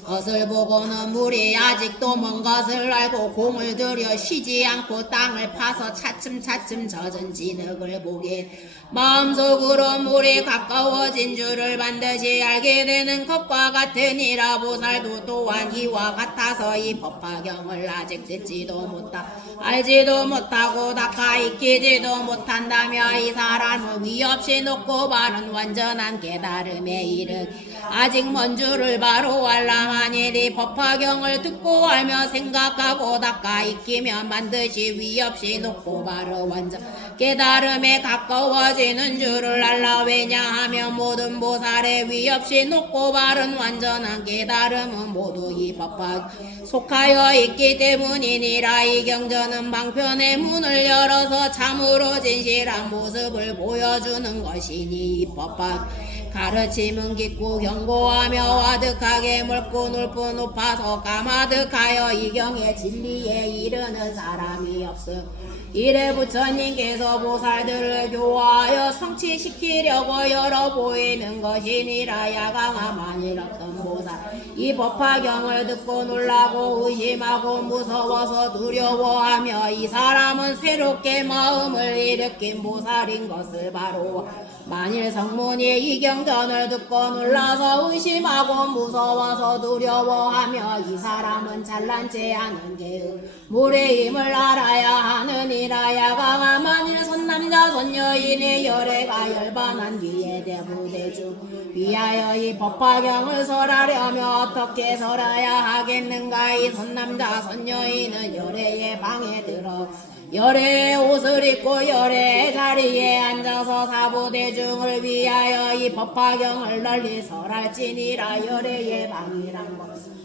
것을 보고는 물이 아직도 먼 것을 알고 공을 들여 쉬지 않고 땅을 파서 차츰차츰 젖은 진흙을 보게 마음속으로 물이 가까워진 줄을 반드시 알게 되는 것과 같으니라. 보살도 또한 이와 같아서 이 법화경을 아직 듣지도 못하 알지도 못하고 닦아 익히지도 못한다며 이 사람은 위없이 높고 바른 완전한 깨달음에 이르 아직 먼 줄을 바로 알라. 만일 이 법화경을 듣고 알며 생각하고 닦아 익히면 반드시 위없이 높고 바른 완전 깨달음에 가까워져 이루어지는 줄을 알라. 왜냐하면 모든 보살의 위 없이 높고 바른 완전한 깨달음은 모두 이 법화 속하여 있기 때문이니라. 이 경전은 방편의 문을 열어서 참으로 진실한 모습을 보여주는 것이니 이 법화 가르침은 깊고 견고하며 와득하게 넓고 높아서 까마득하여 이 경의 진리에 이르는 사람이 없음. 이래 부처님께서 보살들을 교화하여 성취시키려고 열어 보이는 것이니라. 야강아 만일 어떤 보살 이 법화경을 듣고 놀라고 의심하고 무서워서 두려워하며 이 사람은 새롭게 마음을 일으킨 보살인 것을 바로 만일 성문이 이 경전을 듣고 놀라서 의심하고 무서워서 두려워하며 이 사람은 잘난체 하는 게의 물의 힘을 알아야 하느니라. 야강아 만일 선남자 선여인의 열애가 열반한 뒤에 대부대중 위하여 이 법화경을 설하려면 어떻게 설해야 하겠는가. 이 선남자 선여인은 열애의 방에 들어 열애의 옷을 입고 열애의 자리에 앉아서 사부대중을 위하여 이 법화경을 널리 설할지니라. 열애의 방이란 것은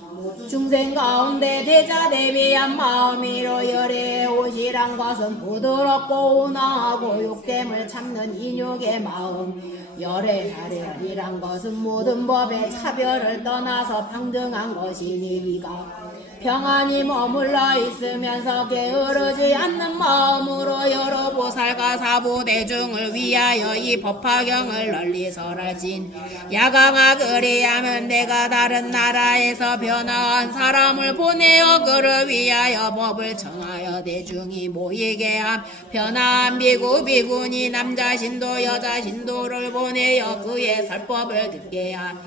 중생 가운데 대자 대비한 마음이로 열애의 옷이란 것은 부드럽고 온화하고 욕됨을 참는 인욕의 마음. 열애 자례이란 것은 모든 법의 차별을 떠나서 평등한 것이니 이가 평안히 머물러 있으면서 게으르지 않는 마음으로 여러 보살과 사부대중을 위하여 이 법화경을 널리 설할진. 야강아 그리하면 내가 다른 나라에서 변화한 사람을 보내어 그를 위하여 법을 청하여 대중이 모이게 함. 변화한 비구 비구니 남자 신도 여자 신도를 보내어 그의 설법을 듣게 함.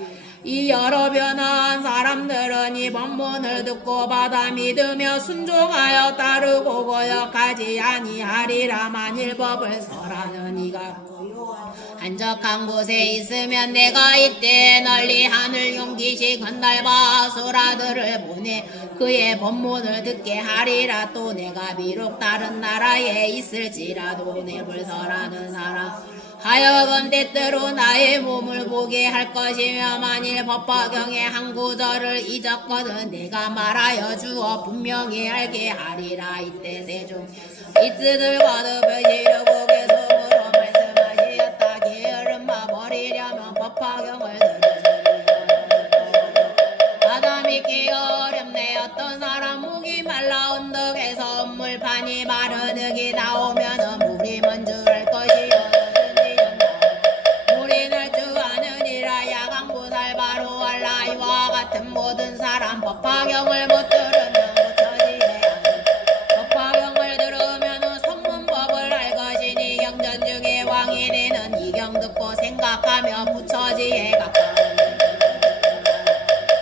이 여러 변화한 사람들은 이 법문을 듣고 받아 믿으며 순종하여 따르고 거역하지 아니하리라. 만일 법을 설하는 이가 한적한 곳에 있으면 내가 이때 널리 하늘 용기시 건달바 수라들을 보내 그의 법문을 듣게 하리라. 또 내가 비록 다른 나라에 있을지라도 내 불설하는 사람 하여금 때때로 나의 몸을 보게 할 것이며 만일 법화경의 한 구절을 잊었거든 내가 말하여 주어 분명히 알게 하리라. 이때 세종 이뜨들과도 벼시려고 계속으로 말씀하시었다. 게으름 마버리려면 법화경을 들으시리라. 바다 믿기 어렵네. 어떤 사람 목이 말라 언덕에서 물판이 마르득이 나오면 물이 먼 줄 알 것이요 이와 같은 모든 사람 법화경을 못 들으면 고쳐지게 법화경을 들으면 성문법을 알 것이니 경전 중에 왕이 되는 이 경 듣고 생각하며 부처지에 가까운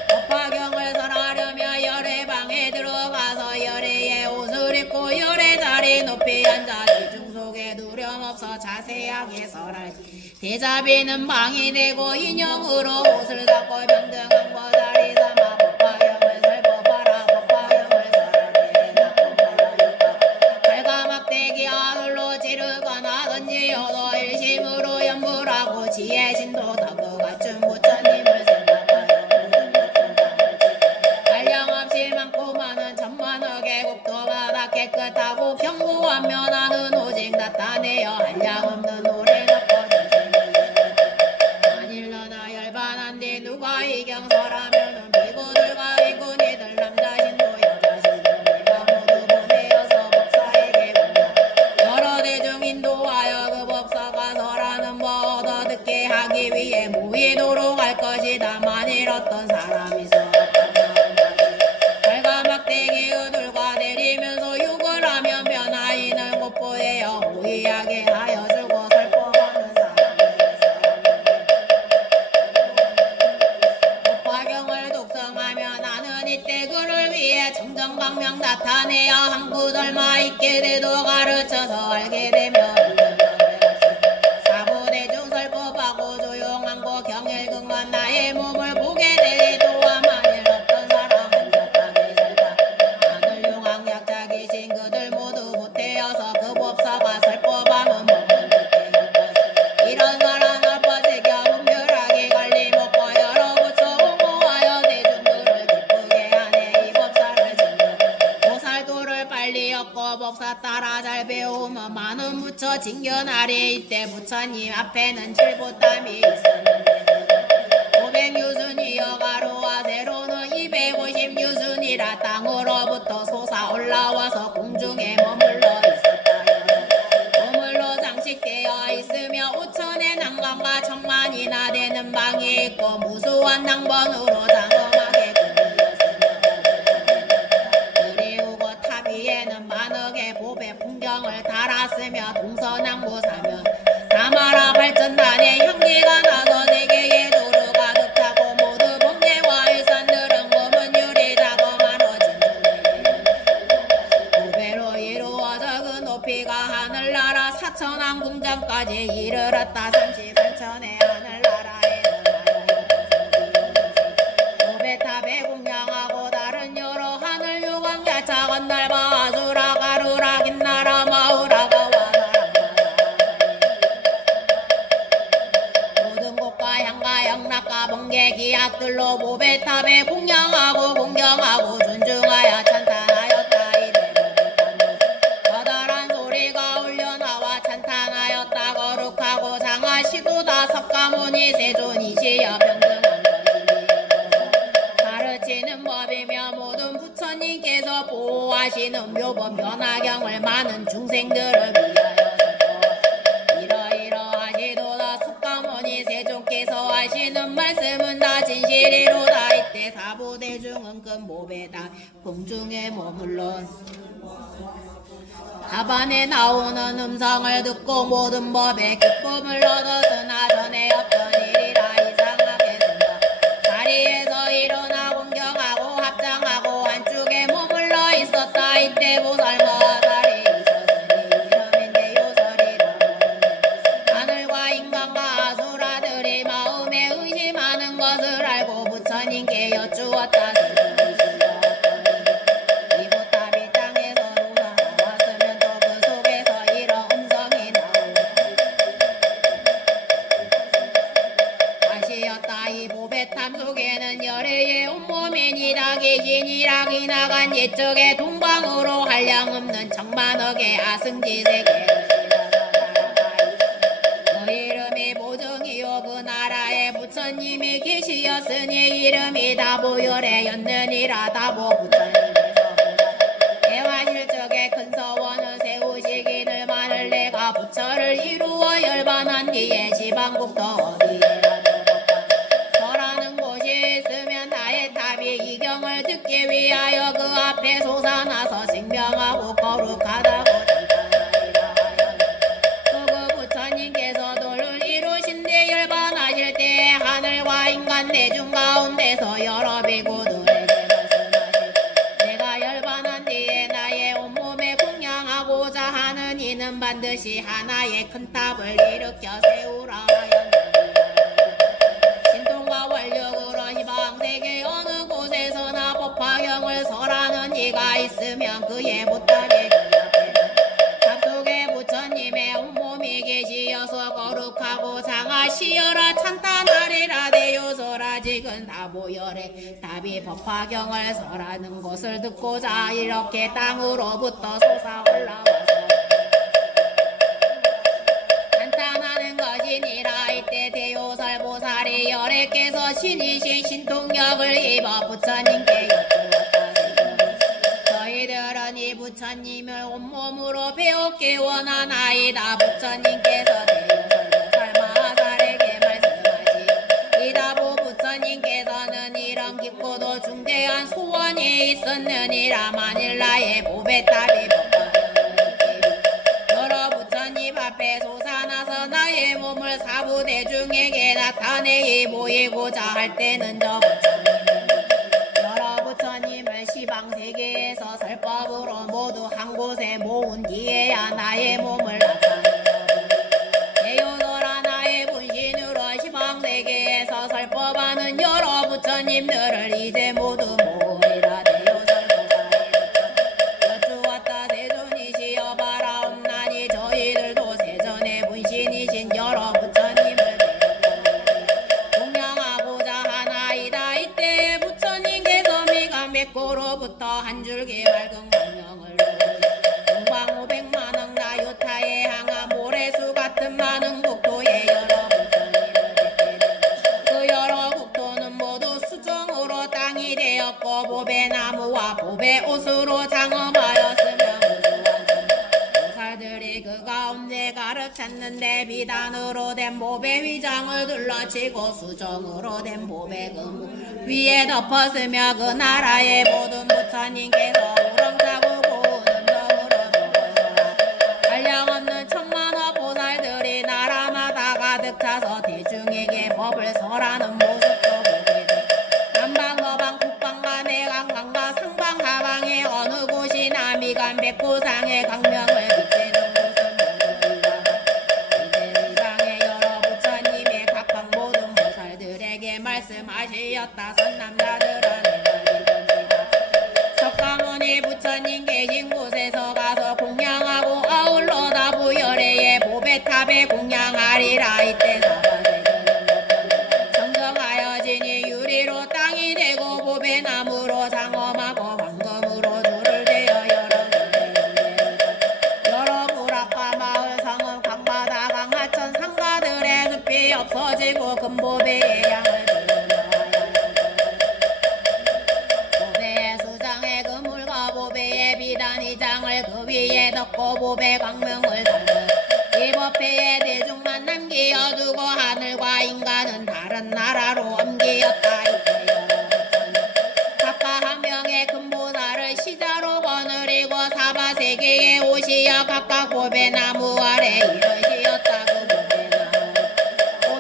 법화경을 설하려며 열애방에 들어가서 열애의 옷을 입고 열애 자리 높이 앉아 대중 속에 두려움없어 자세하게 설하지. 대자비는 방이 되고 인형으로 옷을 덮고 평등한 거자리 삼아 법화경을 설법하라. 법화경을 설하게 납법하라. 칼과 막대기 아들로 찌르거나 던지어도 일심으로 연불하고 지혜 신도 덕을 갖춘 부처님을 생각하여 한량없이 많고 많은 천만억 국토마다 깨끗하고 견고하며 나는 오직 나타내어 한량없는 노래 누가 이경설하면은 비구들과 비구니들 남자 신도 여자 신도 내가 모두 보내어서 법사에게 보내 여러 대중 인도하여 그 법사가 설하는 법 얻어 듣게 하기 위해 모이도록 할 것이다. 만일 어떤 사람이 설하면 칼과 막대기 의들과 내리면서 욕을 하면 변화인을 못 보내어 호의하게 하여 주고 설법하는 나는 이때 그를 위해 청정광명 나타내어 한 구절마 있게 되도 가르쳐서 알게 되며 사부대중 설법하고 조용한 곳 경일궁은 나의 몸을 보게 되도와 만일 어떤 사람 한적하게 살다 하늘 용왕 약자 계신 그들 모두 보태어서 그 법사가 설법하면 법문 듣게 할 것이다. 따라 따라 잘 배우면 많은 부처 징견하리. 이때 부처님 앞에는 칠보담이 있었는데 500유순이여 가로와 세로는 250 유순이라 땅으로부터 솟아 올라와서 공중에 머물러 있었다. 머물러 장식되어 있으며 5천의 난관과 1000만이나 되는 방이 있고 무수한 낭번으로 장엄하게 그리우고 탑 위에는 만억의 보배 풍경을 달았으며 동서남북사면 다마라 발전단에 향기가 나서 세계에 도로 가득하고 모두 번개와 일산들은 검은 유리 자검하로 진중해 보배로 이루어져 그 높이가 하늘나라 사천왕 궁전까지 이르렀다. 33천의 하늘나라에 보배탑에 공양하고 다른 여러 하늘 유광야 작은 날바 아수라 가루라 긴나라 마우라가 모든 곳과 향가 영락과 번개 기약들로 보배탑에 공양하고 공경하고 존중하여 찬탄하였다. 이래 커다란 소리가 울려나와 찬탄하였다. 거룩하고 장하시도다. 석가모니 세존이시여 평등한 것이니 가르치는 법이며 모든 부처님께서 보호하시는 묘법 변화경을 많은 중생들을 위하여 이러이러하시도다. 석가모니 세존께서 하시는 말씀은 다 진실이로다. 이때 사부대중은 큰 보배다 공중에 머물러 답안에 나오는 음성을 듣고 모든 법에 기쁨을 얻었으나 전에 없던 일이라 이상하게 생각 자리에서 일어나 공경하고 합장하고 한쪽에 머물러 있었다. 이때 보살과 살이 있었으니 이름인데 요설이라고 하늘과 인간과 아수라들이 마음에 의심하는 것을 알고 부처님께 여쭈었다. 이 보배탑 속에는 열애의 온몸에 니락이 진이락이 나간 옛적의 동방으로 한량없는 천만억의 아승지세계 그 이름이 보정이요 그 나라에 부처님이 계시었으니 이름이 다보열애였느니라. 다보 부처님께서 대화실적에 큰 서원을 세우시기를 만을 내가 부처를 이루어 열반한 뒤에 지방국도 어디에라도 이 경을 듣기 위하여 그 앞에 솟아나서 생명하고 거룩하다고 찬탄하리라 하여 그 부처님께서 도를 이루신 데 열반하실 때에 하늘과 인간 대중 가운데서 여러 비구들에게 말씀하시고 내가 열반한 뒤에 나의 온몸에 공양하고자 하는 이는 반드시 하나의 큰 탑을 일으켜 세우라 하였느니라. 신통과 원력으로 희망세계 어느 곳에서나 법화경을 설하는 이가 있으면 그의 보따리 탑 속에 부처님의 온몸이 계시어서 거룩하고 장하시어라 찬탄하리라. 대요소라 지금 다보열에 답이 법화경을 설하는 것을 듣고자 이렇게 땅으로부터 솟아 올라와서 찬탄하는 것이니라. 이때 대요설보살이 열애께서 신이신 신통력을 입어 부처님께 여쭈었다. 저희들은 이 부처님을 온몸으로 배우기 원하나이다. 부처님께서 대요설보살 마하살에게 말씀하시 이다보 부처님께서는 이런 깊고도 중대한 소원이 있었느니라. 만일 나의 보배탑이 여러 부처님 앞에 솟아나서 나의 몸을 사부대중에게 나타내 보이고자 할 때는 저 부처님은 여러 부처님을 시방세계에서 설법으로 모두 한 곳에 모은 뒤에야 나의 몸을 나타내어 대요도라 나의 분신으로 시방세계에서 설법하는 여러 부처님들을 이제 모두 모으리라. 여쭈었다. 세존이시여 바라옵나니 저희들도 세전의 분신이신 여러 부처님을 공양하고자 하나이다. 이때 부처님께서 미간 백고로부터 한 줄기 맑은 광명을 동방 보배나무와 보배옷으로 장엄하였으며 보살들이 그 가운데 가득 찼는데 비단으로 된 보배 위장을 둘러치고 수정으로 된 보배 금 위에 덮었으며 그 나라의 모든 부처님께서 우렁차고 고운 음성으로 한량 없는 천만억 보살들이 나라마다 가득 차서 대중에게 법을 설하는 모습도 보게 돼. 남방 서방 북방 간의 강강과 상방 하방의 어느 곳이 남이간 백고상의 강명을 비치는 곳은 모두 이방의 여러 부처님의 각각 모든 보살들에게 말씀하시었다. 선남자들은 석가모니 부처님 계신 곳에서 가서 공양하고 아울러 다부열애의 보배탑에 공양하리라. 이때 정정하여지니 유리로 땅이 되고 보배나무로 장엄하고 황금으로 줄을 대어 여러 부락과 마을 성읍 강바다 강하천 상가들의 숲이 없어지고 금보배의 양을 보배의 수장의 그물과 보배의 비단이장을 그 위에 덮고 보배 강명을 달고 이 법회에 대중만 남기어두고 하늘과 인간은 다른 나라로 옮기었다. 각각 한 명의 금보살을 시자로 거느리고 사바세계에 오시어 각각 보배나무 아래 이르시었다. 그 보배나무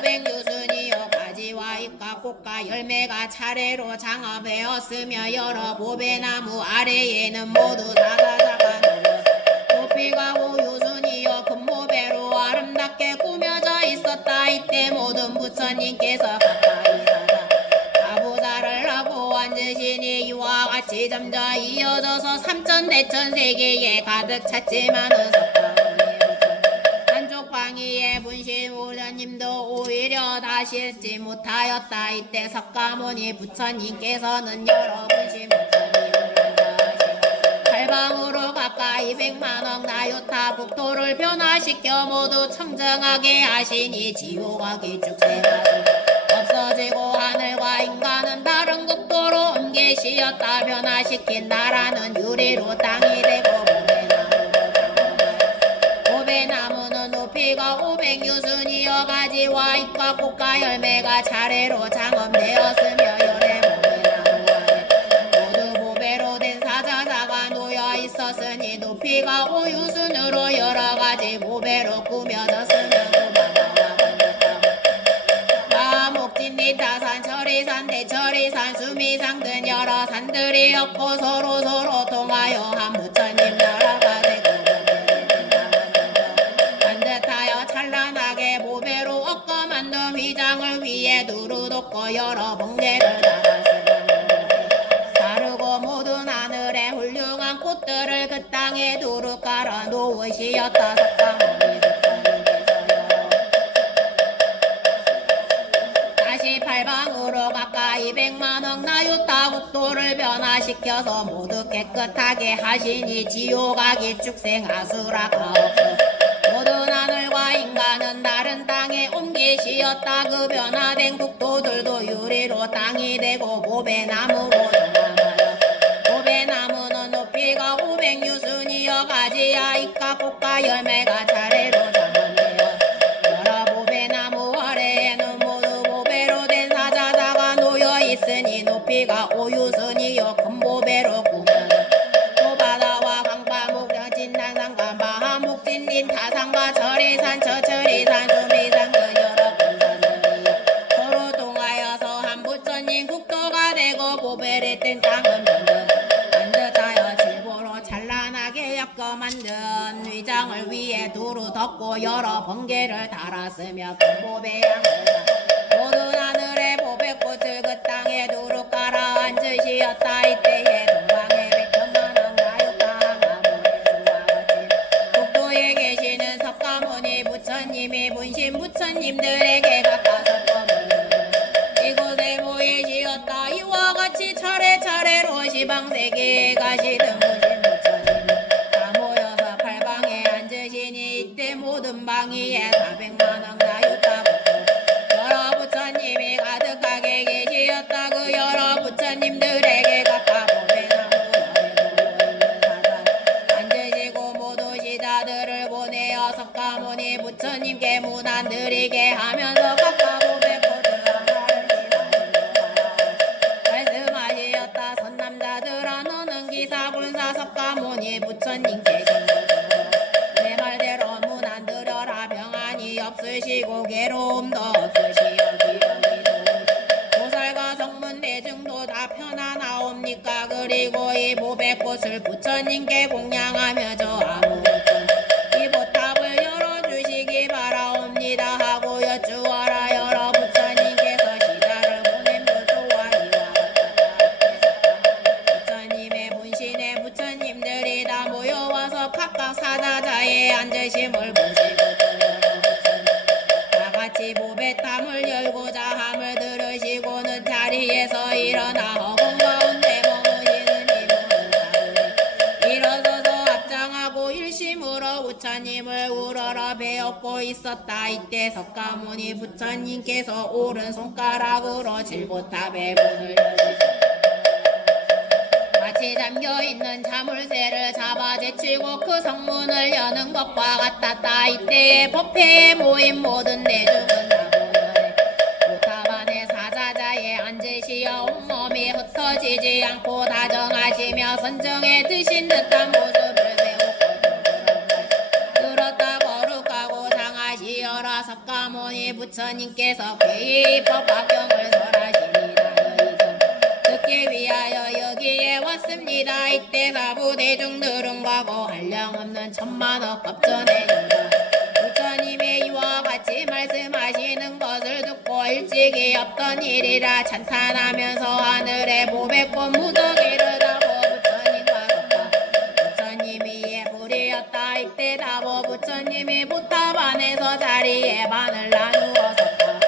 500유순이여 가지와 잎과 꽃과 열매가 차례로 장업되었으며 여러 보배나무 아래에는 모두 사자자가 높이가 5유순이여 금보배로 아름답게 꾸며져 있었다. 이때 모든 부처님께서 가까이 사자 가보살을 하고 앉으시니 이와 같이 점점 이어져서 삼천대천세계에 가득 찼지만은 석가모니 한쪽 방위에 분신 우려님도 오히려 다시 있지 못하였다. 이때 석가모니 부처님께서는 여러 분신 부처님을 팔방으로 가까이 100만억 나요타 국토를 변화시켜 모두 청정하게 하시니 지옥하기 축생하고 없어지고 하늘과 인간은 다른 국토로 옮기시었다. 변화시킨 나라는 유리로 땅이 되고 보배나무는 높이가 500유순이여 가지와 잎과 꽃과 열매가 차례로 장엄되었으며 열의 모두 보배로 된 사자자가 놓여 있었으니 높이가 5유순으로 여러 가지 보배로 꾸며졌으며 목진리타산 철이산 대철이산 수미산 등 여러 산들이 없고 서로 통하여 한 부처님 나라가 되고 반듯하여 찬란하게 보배로 엇거 만든 휘장을 위에 두루 덮고 여러 번개를 달았으며 다르고 모든 하늘에 훌륭한 꽃들을 그 땅에 두루 깔아 놓으시었다. 팔방으로 가까이 100만억 나요타 국토를 변화시켜서 모두 깨끗하게 하시니 지옥하기 축생 아수라가 없어 모든 하늘과 인간은 다른 땅에 옮기시었다. 그 변화된 국토들도 유리로 땅이 되고 보배나무로 정함하여 보배나무는 높이가 500유순이여 가지야 잎과 꽃과 열매가 차례로 장엄되어 여러 보배나무 아래에는 있으니 높이가 5유순이요 금보배로 꾸며져 또바다와 강바 목장진단상과 마하목진린 타상과 절이산 저철이산 수미산 그 여러 근산들이여 서로 통하여서 한 부처님 국토가 되고 보배를 뜬 땅은 반듯하여 질보로 찬란하게 엮어 만든 위장을 위에 두루 덮고 여러 번개를 달았으며 금보배 양을 모든 하늘의 보배꽃을 그 땅에 두루 깔아 앉으시었다. 이때에 동방의 100천만억 나요타 항아모의 수와 같이 국토에 계시는 석가모니 부처님이 분신 부처님들에게 가까서 이곳에 모이시었다. 이와 같이 차례차례로 시방세계에 가시던 분신 부처님 다 모여서 팔방에 앉으시니 이때 모든 방위에 400만억 나요타 여러 안 드리게 하면서 각각 500포트 하나를 말씀하시었다. 선남자들아 너는 기사군사 석가모니 부처님께 내 말대로 문 안 들여라. 병안이 없으시고 괴로움도 없으시오. 보살과 성문 대중도 다 편안하옵니까? 그리고 이 보배꽃을 부처님께 공양하며 저 아무것도 이 보탑을 열어주시기 바라옵니다 하고 여쭈어라. 열어 부처님께서 시자를 보낸 부도와 이와 같다. 부처님의 문신에 부처님들이 다 모여와서 각각 사자자에 앉으심을 보시고 다같이 보배탑을 열고자 함을 들으시고는 자리에서 일어나 허공 가운데 머무시는 이모는 일어서서 합장하고 일심으로 부처님을 우러러 배웠고 있었다. 이때 석가모니 부처님께서 오른손가락으로 질보탑의 문을 여시고 마치 잠겨있는 자물쇠를 잡아 제치고 그 성문을 여는 것과 같았다. 이때에 법회에 모인 모든 대중은 다 모여내 보탑 안에 사자자에 앉으시어 온몸이 흩어지지 않고 다정하시며 선정에 드신 듯한 모습을 배우고 들었다 거룩하고 장하시어라. 석가모니 부처님께서 괴이 법화경을 설하시니라. 듣기 위하여 여기에 왔습니다. 이때 사부대중들은 과거 한량없는 천만억 겁전에 부처님의 이와 같이 말씀하시는 것을 듣고 일찍이 없던 일이라 찬탄하면서 하늘에 보배꽃 무더기를 다보 부처님과 섰다. 부처님이 예불이었다. 이때 다보 부처님이 보탑 안에서 자리에 반을 나누어 섰다.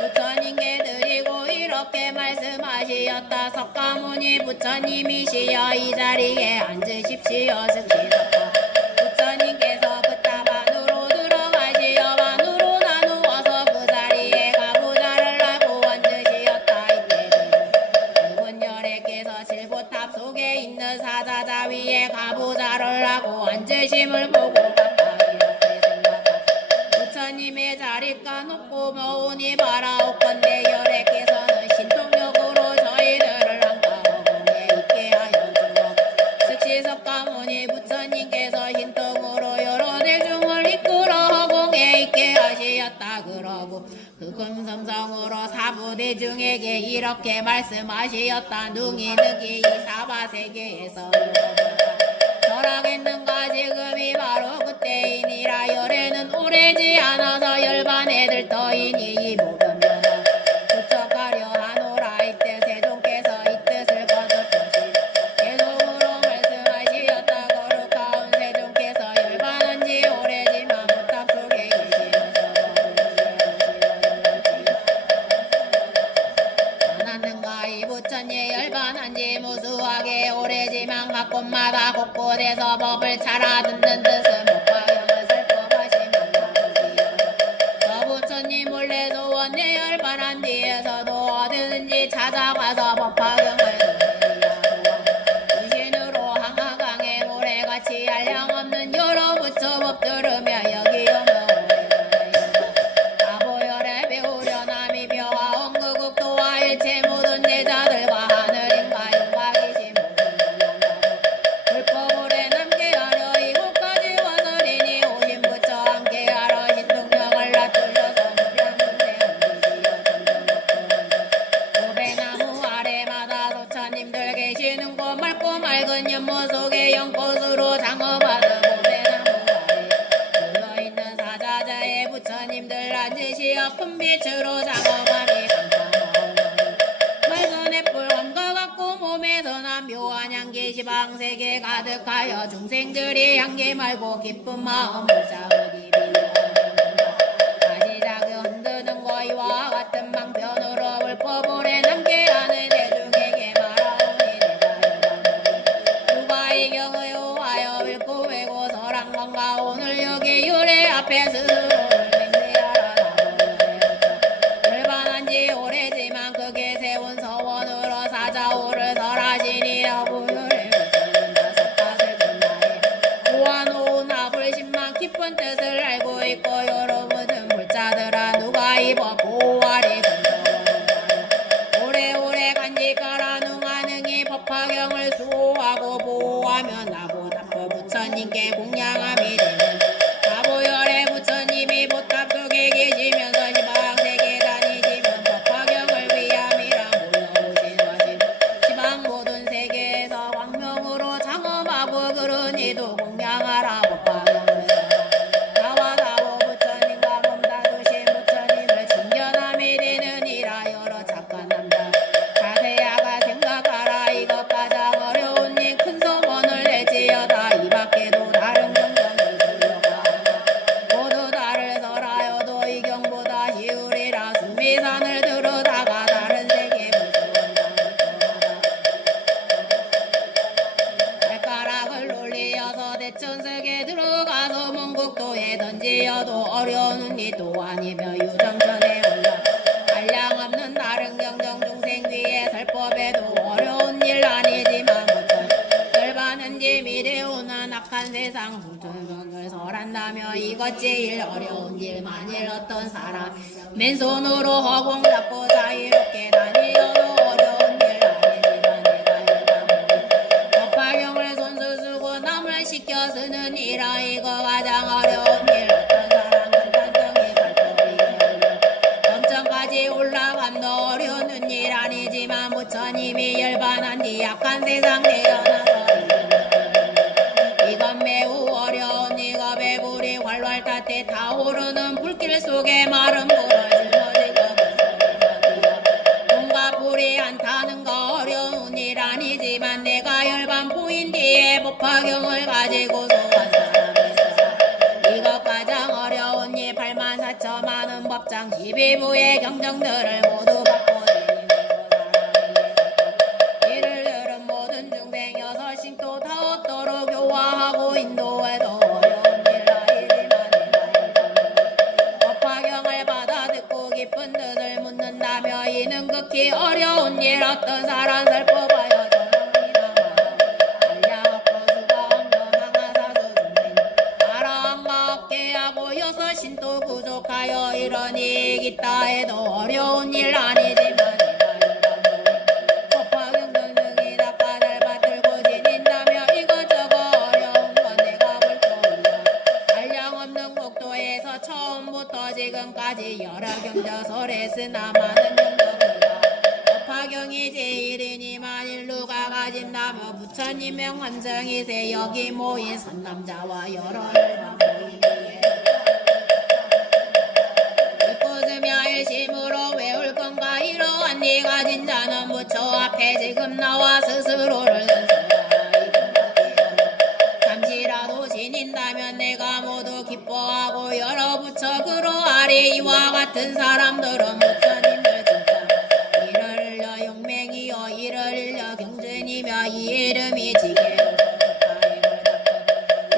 부처님께 드리고 이렇게 말씀하시었다. 석가모니 부처님이시여 이 자리에 앉으십시오. 즉시섰다. 부처님께서 그 탑 안으로 들어가시어 반으로 나누어서 그 자리에 가부좌를 하고 앉으시었다. 이때 붉은 열애께서 질보탑 속에 있는 사자자 위에 가부좌를 하고 앉으심을 보고 가까이 옆에 생각하다. 부처님의 자리가 높고 머우니 바라옵건대 열애께서는 신통력으로 저희들을 한가허공에 있게 하여 주어 즉시 석가모니 부처님께서 신통으로 여러 대중을 이끌어 허공에 있게 하시었다. 그러고 그 금성성으로 사부대중에게 이렇게 말씀하시었다. 능히 능히 이 사바세계에서 절하겠는가? 지금이 바로 그때이니라. 열애는 오래지 않아서 열반에 들터이니 이 모든 변화 부척하려 하노라. 이때 세종께서 이 뜻을 거듭하시 계속으로 말씀하시었다. 거룩하온 세종께서 열반한 지 오래지만 보탑 속에 계시면서 않았는가? 이 부처님 열반한 지 무수하게 오래지만 각 곳마다 곳곳에서 법을 차라 듣는 뜻은 법화경을 살펴보시면 저 부처님 몰래 소원에 열반한 뒤에서도 어디든지 찾아가서 법화경을 유신으로 항하강에 모래같이 한량없는 여러 부처법 들으며 여기 오며 가보열에 배우려 남이 벼와 온그국도와 일체 모든 제자들과 하늘인가 용과기심 불법을 남게 하려 이곳까지 와서리니 오신 부처 함께 하러 신통력을 낮추셔서 무량문세 옮기시어 고배나무 아래마다 도처님들 계시는 곳 맑고 맑은 연못 속에 연꽃으로 장어받은 고배나무 아래 모여있는 사자자의 부처님들 앉으시어 큰 빛으로 장어감이 맑은 햇불 함과 같고 몸에서 난 묘한 향기 시방세계 가득하여 중생들이 향기 말고 기쁜 마음 불사르기 다시 자기 흔드는 거이와 같은 방편으로 불법을 남게 하는 대중에게 말하오니 누가 이 경을 오하여 읽고 외고 설한 건가? 오늘 여기 유래 앞에 스스로를 맹세하라. 열반한 지 오래지만 그게 세운 서원으로 사자오를 설하시니 여부유를 섯밭을 전나에 모아놓은 아불신만 깊은 뜻을 알고 있고 여러 모든 불자들 부처님께 공양함이 되는 가보열의 부처님이 보탑 속에 계시면서 시방세계 다니시면 법화경을 위함이라 모여오신 것임. 시방 모든 세계에서 광명으로 장엄하고 그런 이도 공양하라 법화경을 나와 다오 부처님과 몸다두신 부처님을 칭견함이 되느니라. 여러 착한 남자 자세야가 생각하라. 이것 가장 어려운 일 큰 소원을 내지어다. 이 밖에도 다른 경전을 수여가 모두 다를 설하여도 이 경보다 희울이라. 수미산을 들어다가 다른 세계 발가락을 올리어서 대천sek에 들어가서 문국도에 던지어도 어려운 이 또한이며 유정전에 올라 한량 없는 다른 경정 중생 위에 설법에도 어려운 일 아니지만 무슨 열반은 짐이 되오는 악한 세상 불천을 설한다며 이것 제일 어려운 일. 만일 어떤 사람 맨손으로 허공 잡고 자유롭게 다니어도 어려운 일 아니지만 내가 일반으로 법화경을 손수 쓰고 남을 시켜 쓰는 이라. 이거 가장 어려운 일. 어떤 사람은 단정히 발톱이 열려 점점까지 올라감도 어려운 일 아니지만 부처님이 열반한 뒤 약한 세상 태어나서 이건 매우 어려운 이거 배불이 활활 탓에 타오르는 불길 속에 마른 불을 짊어지고 온갖 불이 안 타는 거 어려운 일 아니지만 내가 열반 포인 뒤에 법화경을 가지고 소한 사람이 있어. 이것 가장 어려운 일. 84,000 많은 법장 12부의 경정들을 모두 받고 이를 들은 모든 중생 여섯 신도 다 얻도록 교화하고 인도해도 어려운 일 아니지만 법화경을 받아 듣고 깊은 뜻을 묻는다며 이는 극히 어려운 일. 어떤 사람 설법하여 전원이나 한량 없고 수가 없는 항아사수 중생 아라한가 업계하고 여섯 신도 부족하여 이런 이익 있다 해도 어려운 일 아니지만 법화경 전승이 닦아잘 받들고 지닌다며 이것저것 어려운 건 내가 볼 거야. 한량 없는 국도에서 처음부터 지금까지 여러 경전설에 쓰나 많은 경전이다. 법화경이 제일이니만 일루가 가진다며 부처님 명환정이세. 여기 모인 선남자와 여러 열반 모이기에 듣고으며 일심으로 외울 건가. 이러한 네 가진 자는 부처 앞에 지금 나와 스스로를 잠시라도 지닌다면 내가 모두 기뻐하고 여러 부처 그러하리. 이와 같은 사람들은 부처님들 진짜 이를 일러 용맹이여 이를 일러 경전이며 이 이름이 지게로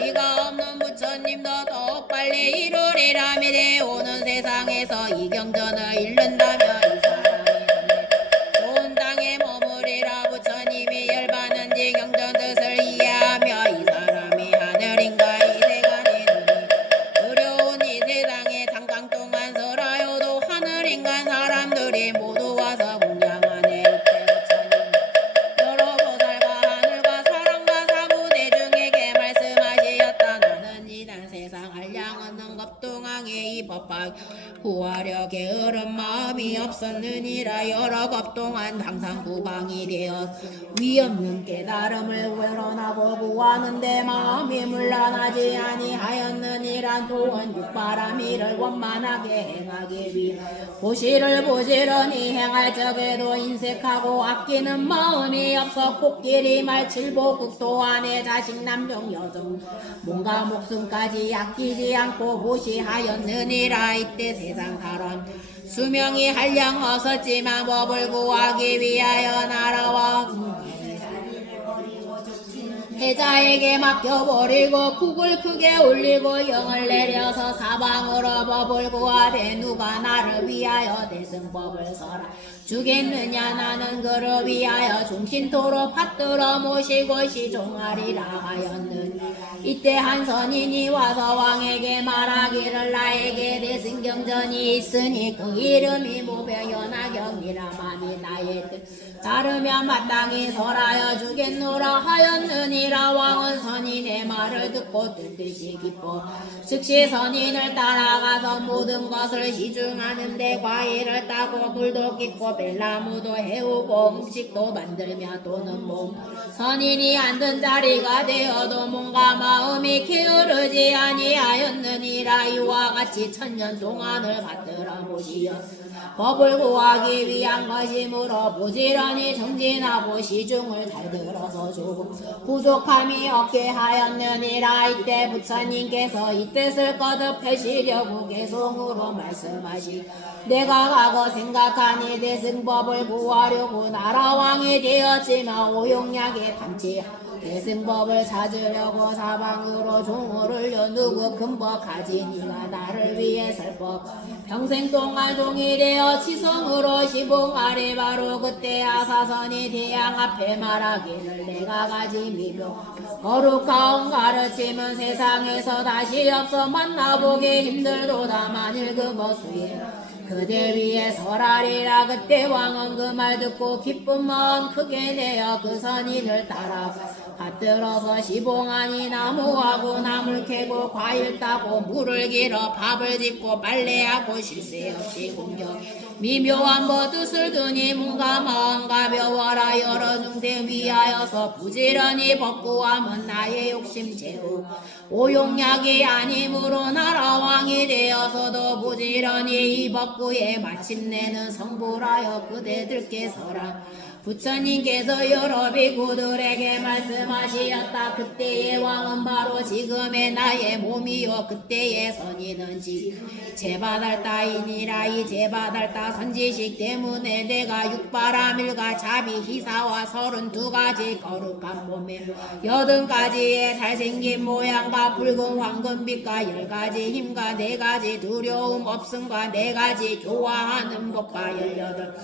이가 없는 부처님도 더욱 빨리 이루리라. 미래오는 세상에서 이 경전을 읽는다며 이 사람이 좋은 땅에 머무리라. 부처님이 열반한 뒤 경전 뜻을 이해하며 이 사람이 하늘인가 이 세간이 두려운 이 세상에 잠깐 동안 설하여도 하늘인간 사람들이 모두 와서 공양하네. 이때 부처님 여러 보살과 하늘과 사람과 사부 대중에게 말씀하시었다. 나는 이단 세상 한량 없는 겁동항에 이 법학 구하려 게으른 마음이 없었느니라. 여러 겁동안 항상 구강이 되어 위없는 깨달음을 우러나고 구하는데 마음이 물러나지 아니하였느니라. 또한 육바라미를 원만하게 행하기 위해 보시를 부지런히 행할 적에도 인색하고 아끼는 마음이 없어 코끼리 말칠보 국도 안에 자식 남종 여종 몸과 목숨까지 아끼지 않고 보시하였느니라. 이때 세상 사람 수명이 한량 없었지만 법을 구하기 위하여 나라와 해자에게 맡겨버리고 국을 크게 올리고 영을 내려서 사방으로 법을 구하되 누가 나를 위하여 대승법을 서라 주겠느냐. 나는 그를 위하여 중신토로 받들어 모시고 시종하리라 하였느니 이때 한 선인이 와서 왕에게 말하기를 나에게 대승경전이 있으니 그 이름이 모병연화경이라. 만이 나의 뜻 따르면 마땅히 설하여 주겠노라 하였느니라. 왕은 선인의 말을 듣고 뜻뜻이 기뻐 즉시 선인을 따라가서 모든 것을 시중하는데 과일을 따고 물도 깃고 벨나무도 해오고 음식도 만들며 또는 몸 선인이 앉은 자리가 되어도 몸과 마음이 게으르지 아니하였느니라. 이와 같이 천년 동안을 받들어 보시어 법을 구하기 위한 것이므로 부지런히 정진하고 시중을 잘 들어서 주고 부족함이 없게 하였느니라. 이때 부처님께서 이 뜻을 거듭하시려고 개송으로 말씀하시 내가 과거 생각하니 대승법을 구하려고 나라왕이 되었지만 오용약에 탐지 대승법을 찾으려고 사방으로 종을 올려 누구 금법하지 니가 나를 위해 설법 평생 동안 종이 되어 치성으로 시봉하리. 바로 그때 아사선이 대양 앞에 말하기를 내가 가진 미묘 거룩하온 가르침은 세상에서 다시 없어 만나보기 힘들도다. 만일 그것수에 그대 위에 설하리라. 그때 왕은 그 말 듣고 기쁜 마음 크게 내어 그 선인을 따라 받들어서 시봉하니 나무하고 나물 캐고 과일 따고 물을 길어 밥을 짓고 빨래하고 쉴 새 없이 공경 미묘한 버릇을 두니 몸과 마음 가벼워라. 여러 중생 위하여서 부지런히 법구하면 나의 욕심 제우 오용약이 아니므로 나라왕이 되어서도 부지런히 이 법구에 마침내는 성불하여 그대들께서라. 부처님께서 여러 비구들에게 말씀하시었다. 그때의 왕은 바로 지금의 나의 몸이요 그때의 선인은 제바달따이니라. 이 제바달따 선지식 때문에 내가 육바라밀과 자비 희사와 32가지 거룩한 몸에 80가지의 잘생긴 모양과 붉은 황금빛과 10가지 힘과 4가지 두려움 없음과 4가지 좋아하는 법과 18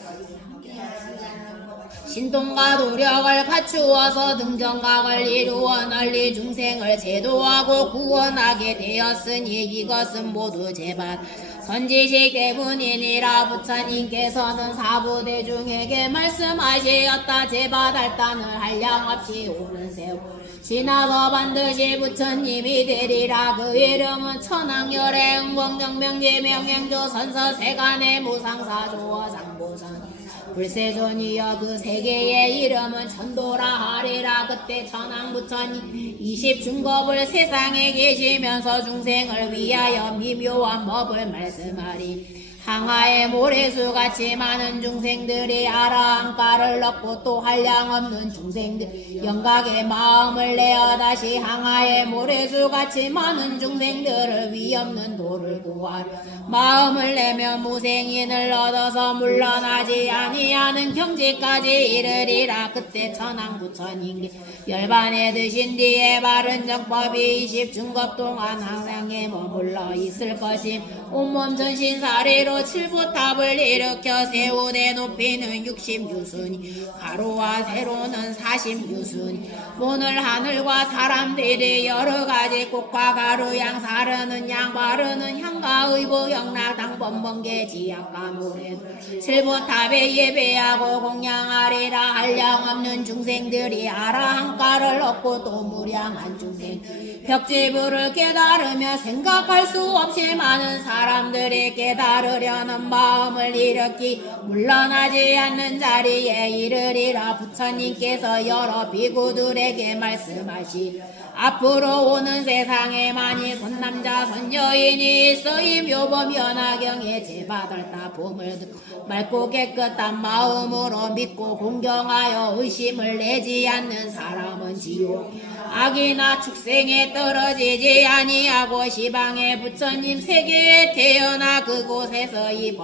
신통과 노력을 갖추어서 등정각을 이루어 널리 중생을 제도하고 구원하게 되었으니 이것은 모두 제발 선지식 때문이니라. 부처님께서는 사부대중에게 말씀하시었다. 제바달단을 한량없이 오는 세월 지나서 반드시 부처님이 되리라. 그 이름은 천왕열의 응공정명지 명행조 선서 세간의 무상사조어 상보선 불세존이여 그 세계의 이름은 천도라 하리라. 그때 천왕 부처님 20중겁을 세상에 계시면서 중생을 위하여 미묘한 법을 말씀하리. 항하의 모래수같이 많은 중생들이 아라한가를 얻고 또 한량없는 중생들 영각의 마음을 내어 다시 항하의 모래수같이 많은 중생들을 위없는 도를 구하려 마음을 내며 무생인을 얻어서 물러나지 아니하는 경지까지 이르리라. 그때 천왕 부처님께 열반에 드신 뒤에 바른 정법이 20중급 동안 항상에 머물러 있을 것임. 온몸 전신사리로 칠부탑을 일으켜 세우되 높이는 60유순이 가로와 세로는 40유순이 오늘 하늘과 사람들이 여러가지 꽃과 가루 양 사르는 양 바르는 향과 의보 영락 당번 번개 지약과 노래 칠부탑에 예배하고 공양하리라. 한량없는 중생들이 아라한가를 얻고 또 무량한 중생 벽지부를 깨달으며 생각할 수 없이 많은 사람들이 깨달으려는 마음을 일으키 물러나지 않는 자리에 이르리라. 부처님께서 여러 비구들에게 말씀하시 앞으로 오는 세상에 많이 선남자 선여인이 있어이 묘범 연화경에 제바달다 봄을 듣고 맑고 깨끗한 마음으로 믿고 공경하여 의심을 내지 않는 사람은 지옥 악이나 축생에 떨어지지 아니하고 시방의 부처님 세계에 태어나 그곳에서 이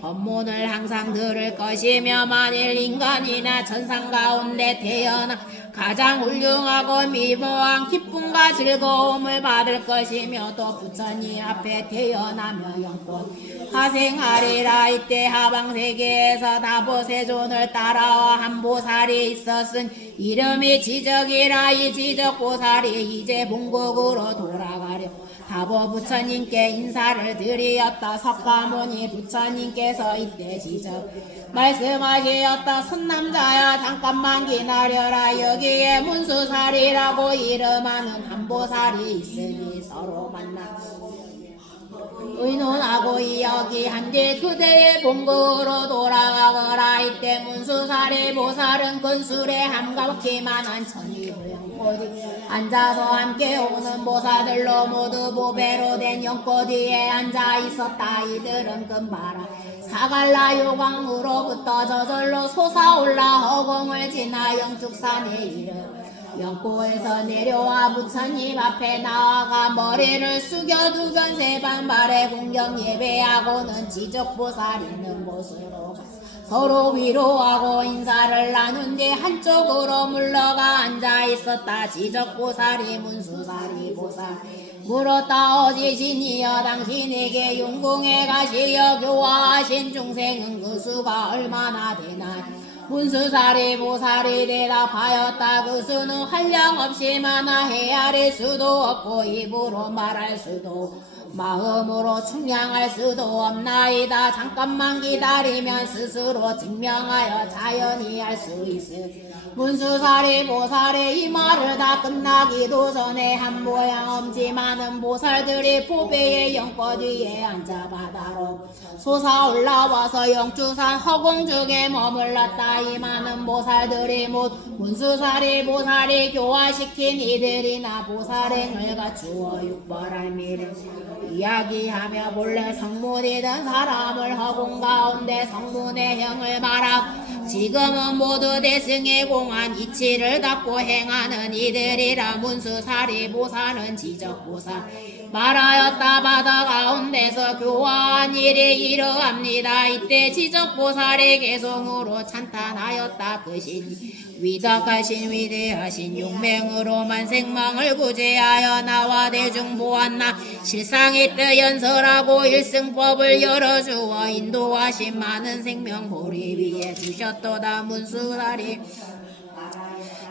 법문을 항상 들을 것이며 만일 인간이나 천상 가운데 태어나 가장 훌륭하고 미모한 기쁨과 즐거움을 받을 것이며 또 부처님 앞에 태어나며 영권 화생하리라. 이때 하방세계에서 다보세존을 따라와 한 보살이 있었은 이름이 지적이라. 이 지적보살이 이제 본국으로 돌아가려 다보 부처님께 인사를 드리었다. 석가모니 부처님께 데서 이때 지적 말씀하시었다. 선남자야 잠깐만 기다려라. 여기에 문수살이라고 이름하는 한보살이 있으니 서로 만나 의논하고 이야기한 뒤 그대의 본국으로 돌아가거라. 이때 문수살이 보살은 근술에 함각히만한 천이불영고지 앉아서 함께 오는 보살들로 모두 보배로 된 연꽃 위에 앉아 있었다. 이들은 금바라 사갈라 요강으로부터 저절로 솟아올라 허공을 지나 영축산에 이르 영고에서 내려와 부처님 앞에 나아가 머리를 숙여두건 세반발에 공경 예배하고는 지적보살 있는 곳으로 서로 위로하고 인사를 나눈 뒤 한쪽으로 물러가 앉아 있었다. 지적보살이 문수살이 보살 물었다. 어지신이여 당신에게 용궁에 가시어 교화하신 중생은 그 수가 얼마나 되나. 문수살이 보살이 대답하였다. 그 수는 한량없이 많아 헤아릴 수도 없고 입으로 말할 수도 마음으로 측량할 수도 없나이다. 잠깐만 기다리면 스스로 증명하여 자연히 알 수 있으. 문수살이 보살의 이 말을 다 끝나기도 전에 한 모양 엄지 많은 보살들이 보배의 연꽃 위에 앉아 바다로 솟아올라와서 영주산 허공중에 머물렀다. 이 많은 보살들이 못 문수살이 보살이 교화시킨 이들이나 보살행을 갖추어 육벌할 미래 이야기하며 본래 성문이던 사람을 허공 가운데 성문의 형을 말하고 지금은 모두 대승에 공한 이치를 닦고 행하는 이들이라. 문수살이 보살은 지적보살 말하였다. 바다 가운데서 교화한 일이 이러합니다. 이때 지적보살의 개성으로 찬탄하였다. 그 신이 위덕하신 위대하신 용맹으로 만생망을 구제하여 나와 대중 보았나. 실상의 뜻 연설하고 일승법을 열어주어 인도하신 많은 생명 보리 위에 주셨도다. 문수살이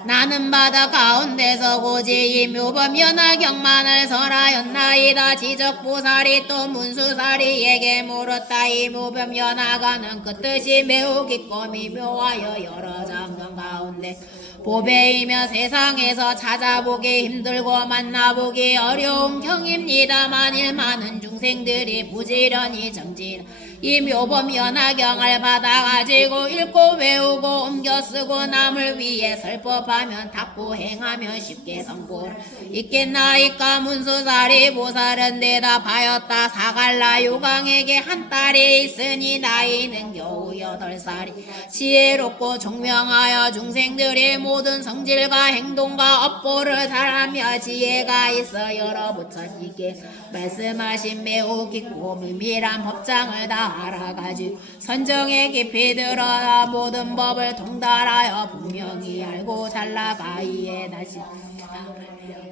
나는 바다 가운데서 고지 이 묘범 연하경만을 설하였나이다. 지적보살이 또 문수살이에게 물었다. 이 묘범 연하가는 그 뜻이 매우 깊고 미묘하여 여러 장면 가운데 보배이며 세상에서 찾아보기 힘들고 만나보기 어려운 경입니다. 만일 많은 중생들이 부지런히 정진 이 묘범 연하경을 받아가지고 읽고 외우고 옮겨 쓰고 남을 위해 설법하면 닦고 행하면 쉽게 성불 있겠나이까. 문수살이 보살은 대답하였다. 사갈라 요강에게 한 딸이 있으니 나이는 겨우 8살이 지혜롭고 총명하여 중생들의 모든 성질과 행동과 업보를 잘하며 지혜가 있어 여러 부처님께 말씀하신 매우 깊고 밀밀한 법장을 다 알아가지고 선정에 깊이 들어라 모든 법을 통달하여 분명히 알고 잘나가이에 다시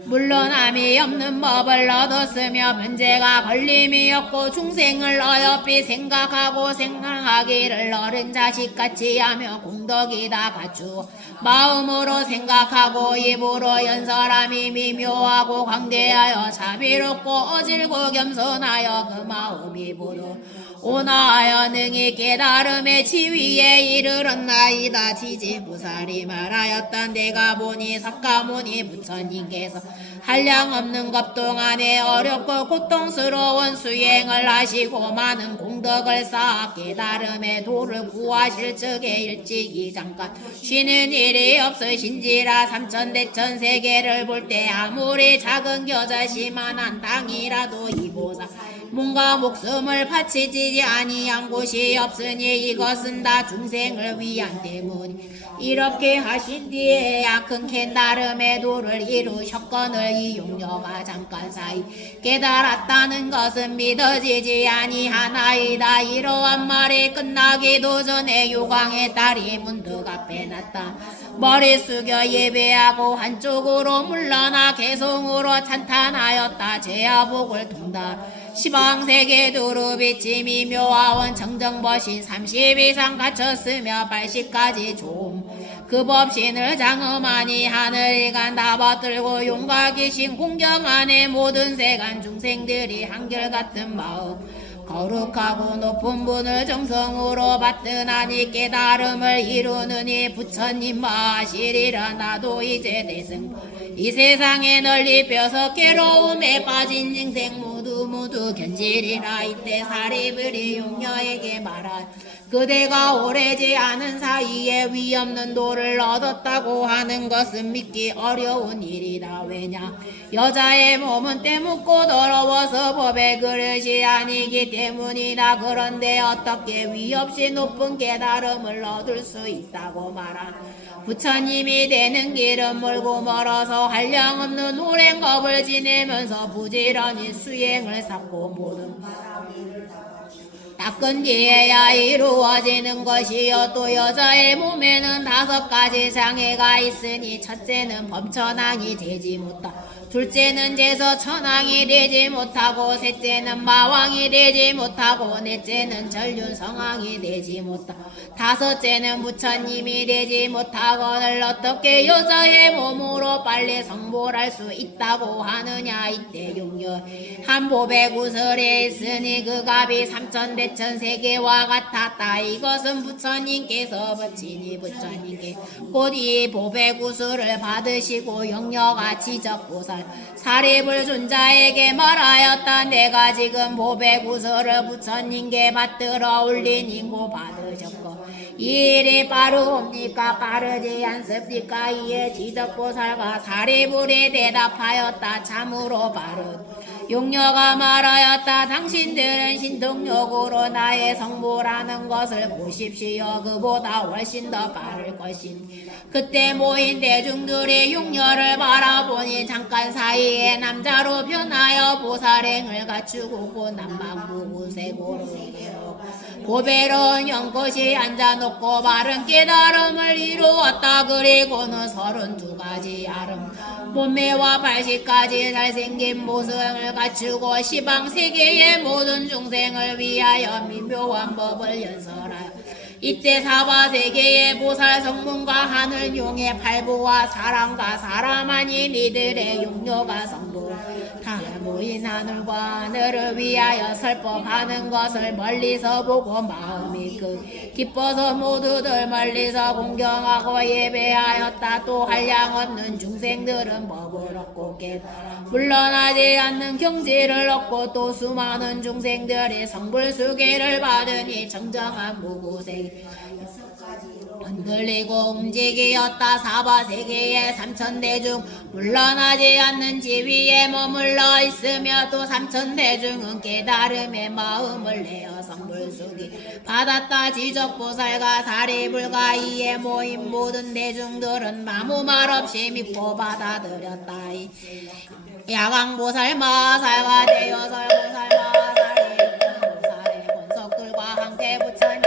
물론함이 없는 법을 얻었으며 변제가 걸림이 없고 중생을 어여삐 생각하고 생각하기를 어른 자식같이 하며 공덕이 다 갖추어 마음으로 생각하고 입으로 연설함이 미묘하고 광대하여 자비롭고 어질고 겸손하여 그 마음이 모두 온화하여 능히 깨달음의 지위에 이르렀나이다. 지지부살이 말하였다. 내가 보니 석가모니 부처님께서 한량없는 겁동안에 어렵고 고통스러운 수행을 하시고 많은 공덕을 쌓아 깨달음의 도를 구하실 적에 일찍이 잠깐 쉬는 일이 없으신지라. 삼천대천 세계를 볼 때 아무리 작은 겨자씨만한 땅이라도 이보다 몸과 목숨을 바치지 아니한 곳이 없으니 이것은 다 중생을 위한 때문이 이렇게 하신 뒤에 큰 깨달음의 도를 이루셨거늘 이 용녀가 잠깐 사이 깨달았다는 것은 믿어지지 아니하나이다. 이러한 말이 끝나기도 전에 요광의 딸이 문득 앞에 났다. 머리 숙여 예배하고 한쪽으로 물러나 개성으로 찬탄하였다. 제야복을 통달 시방세계 두루비치 미묘하원 청정법신 30 이상 갖췄으며 80까지 좀 그 법신을 장엄하니 하늘이 간다 받들고 용과 귀신 공경 안에 모든 세간 중생들이 한결같은 마음 거룩하고 높은 분을 정성으로 받드나니 깨달음을 이루느니 부처님 마시리라. 나도 이제 대승 이 세상에 널리 펴서 괴로움에 빠진 인생 모두 견지리라. 이때 사리불이 용녀에게 말한 그대가 오래지 않은 사이에 위없는 도를 얻었다고 하는 것은 믿기 어려운 일이다. 왜냐 여자의 몸은 때묻고 더러워서 법의 그릇이 아니기 때문이다. 그런데 어떻게 위없이 높은 깨달음을 얻을 수 있다고 말한 부처님이 되는 길은 멀고 멀어서 한량없는 오랜 겁을 지내면서 부지런히 수행을 쌓고 모든 닦은 뒤에야 이루어지는 것이요. 또 여자의 몸에는 5가지 장애가 있으니 첫째는 범천왕이 되지 못하, 둘째는 제서천왕이 되지 못하고, 셋째는 마왕이 되지 못하고, 넷째는 전륜성왕이 되지 못하, 다섯째는 부처님이 되지 못하거늘 어떻게 여자의 몸으로 빨리 성불할 수 있다고 하느냐. 이때 용녀 한보배 구설에 있으니 그 값이 3천대천 세계와 같았다. 이것은 부처님께서 바치니 부처님께 곧 이 보배 구슬을 받으시고 용녀가 지적보살 사리불 존자에게 말하였다. 내가 지금 보배 구슬을 부처님께 받들어 올리니고 받으셨고 이 일이 빠르옵니까 빠르지 않습니까? 이에 지적보살과 사리불이 대답하였다. 참으로 빠르. 용녀가 말하였다. 당신들은 신통력으로 나의 성불하는 것을 보십시오. 그보다 훨씬 더 빠를 것이니. 그때 모인 대중들이 용녀를 바라보니 잠깐 사이에 남자로 변하여 보살행을 갖추고 곧 남방부구세고로 보배로운 연꽃이 앉아놓고 바른 깨달음을 이루었다. 그리고는 32가지 아름 몸매와 발식까지 잘생긴 모습을 갖추고 시방세계의 모든 중생을 위하여 미묘한 법을 연설하여 이때 사바세계의 보살 성문과 하늘용의 팔부와 사람과 사람 아닌 이들의 용녀가 성부 다 모인 하늘과 하늘을 위하여 설법하는 것을 멀리서 보고 마음이 기뻐서 모두들 멀리서 공경하고 예배하였다. 또 한량없는 중생들은 법을 얻고 물러나지 않는 경지를 얻고 또 수많은 중생들이 성불수계를 받으니 정정한 무구생 흔들리고 움직이었다. 사바세계의 3천대중 물러나지 않는 지위에 머물러 있으며 또 3천대중은 깨달음의 마음을 내어 성불수기 받았다. 지적보살과 사리불과 이에 모인 모든 대중들은 아무 말 없이 믿고 받아들였다. 야광보살 마살과 대여설 보살 마살이 보살의 권석들과 함께 부처님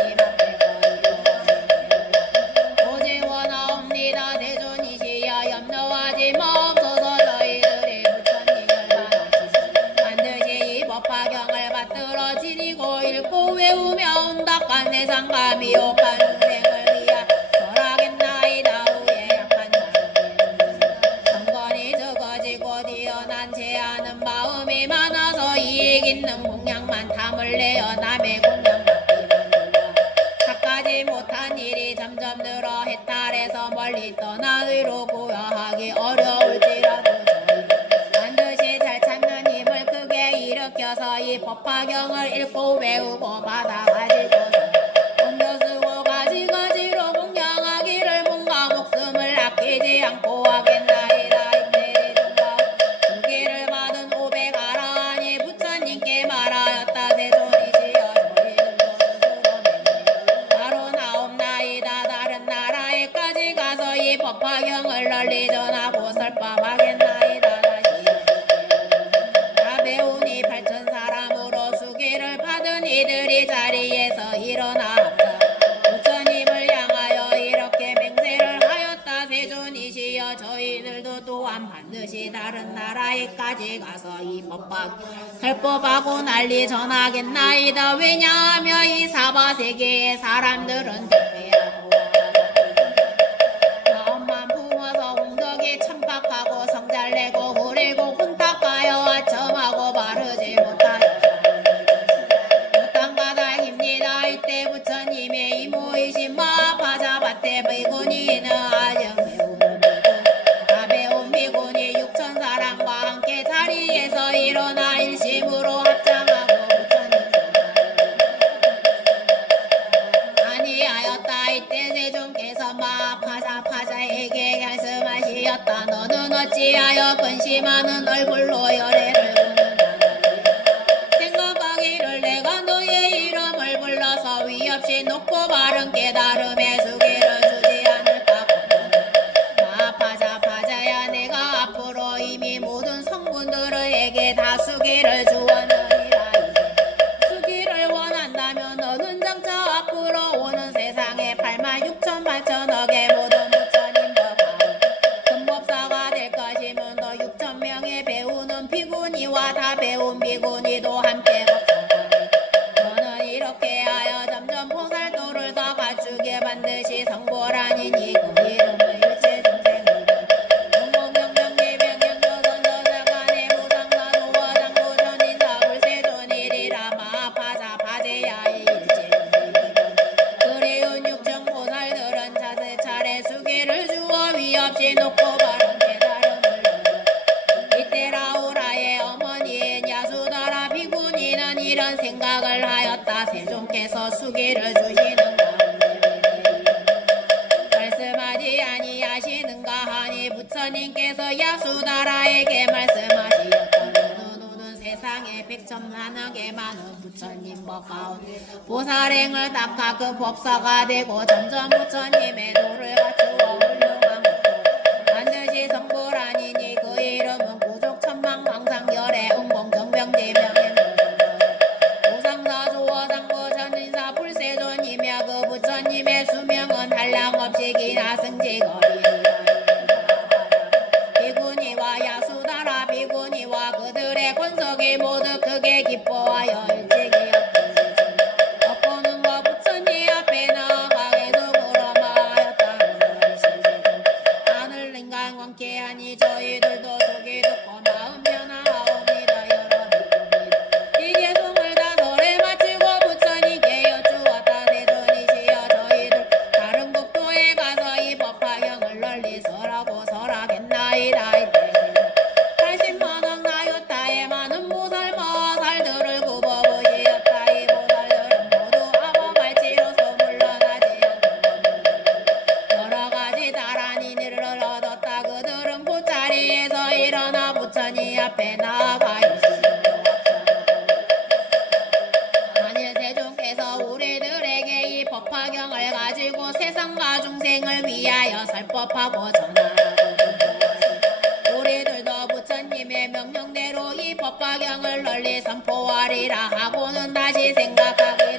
대존이시여 염려하지 마옵소서. 저희들이 부처님을 만나시니 반드시 이 법화경을 받들어 지니고 읽고 외우며 온답한 세상감이 옥한 중생을 위하 설하겠나이다. 후에 약한 자에게 성건이 적어지고 뛰어난 제하는 마음이 많아서 이익 있는 공양만 탐을 내어 남의 공양 하지 못한 일이 점점 늘어 해탈해서 멀리 떠나 의로 고여하기 어려울지라도 저희 반드시 잘 찾는 힘을 크게 일으켜서 이 법화경을 읽고 외우고 받아가지고서 옮겨 쓰고 가지가지로 공양하기를 몸과 목숨을 아끼지 않고 하겠나이다. 이때 주기를 받은 500아라하니 부처님께 말하였다. 세존이시여 다른 나라에까지 가서 이 법화경을 널리 전하고 설법하겠나이다. 다 배우니 8,000사람으로 수기를 받은 이들이 자리에서 일어났다. 부처님을 향하여 이렇게 맹세를 하였다. 세존이시여 저희들도 또한 반드시 다른 나라에까지 가서 이 법화 설법하고 난리 전하겠나이다. 왜냐하며 이 사바세계의 사람들은 대패하고 마음만 품어서 공덕에 천박하고 성잘내고 후리고 혼탁하여 아첨하고 바르지 못하여 어찌하여 근심하는 얼굴로 열애를 생각하기를 내가 너의 이름을 불러서 위없이 높고 바른 깨달음의 수기를 주지 않을까. 파자야 내가 앞으로 이미 모든 성분들에게 다 수기를 주었느니라. 수기를 원한다면 너는 장차 앞으로 오는 세상에 86,800억의 모든 부처님과 금법사가 될 것이면 너 6,000명의 배우는 비구니와 다 배운 비구니도 함께 법사하리. 너는 이렇게 하여 점점 보살도를 더 갖추게 반드시 성불하니니 그 이름은 일체 중생이니 공공명명리명경조선저작간의 무상사도어장보전인사 불세존일이라. 마파자파제야의 일체 중생이니 그리운 육정보살들은 차례차례 수기를 주어 위없이 놓고 바른 깨달음을 이때라오라의 어머니인 야수다라 비구니는 이런 생각을 하였다. 세존께서 수기를 주시는가 말씀하지 아니하시는가 하니 부처님께서 야수다라에게 말씀하시었다. 너는 세상에 100천만억의 많은 부처님과 가운데 보살행을 닦아 그 법사가 되고 점점 부처님의 도를 갖추어 훌륭한 것도 반드시 성불하니니 그 이름은 구족천만광상열애 응공정병지명행 무상사조어장보전인사 불세존이며 그 부처님의 수명은 한량없이 기나승지거리니라. 비구니와 야수다라 비구니와 그들의 권석이 모두 크게 기뻐하여 일찍이 엎고는 거 부처님 앞에 나아가 계속 물어마하였다. 하늘 인간 광쾌하니 저희들도 속이 듣고 마음 변화하옵니다. 여러분 이제 송을 다설에 마치고 부처님께 여쭈었다. 세존이시여 저희들 다른 국도에 가서 이 법화경을 널리 설하고 설하겠나이다. 80만억 나유타의 많은 보살마살들을 굽어보시었다. 이 보살들은 모두 아버발치로서 물러나지 않는 겁니다. 여러가지 다란히 일을 얻었다. 그들은 보자리에서 일어나 부처님 앞에 나아가 만일 세존께서 우리들에게 이 법화경을 가지고 세상과 중생을 위하여 설법하고 전하라고 우리들도 부처님의 명령대로 이 법화경을 널리 선포하리라 하고는 다시 생각하기를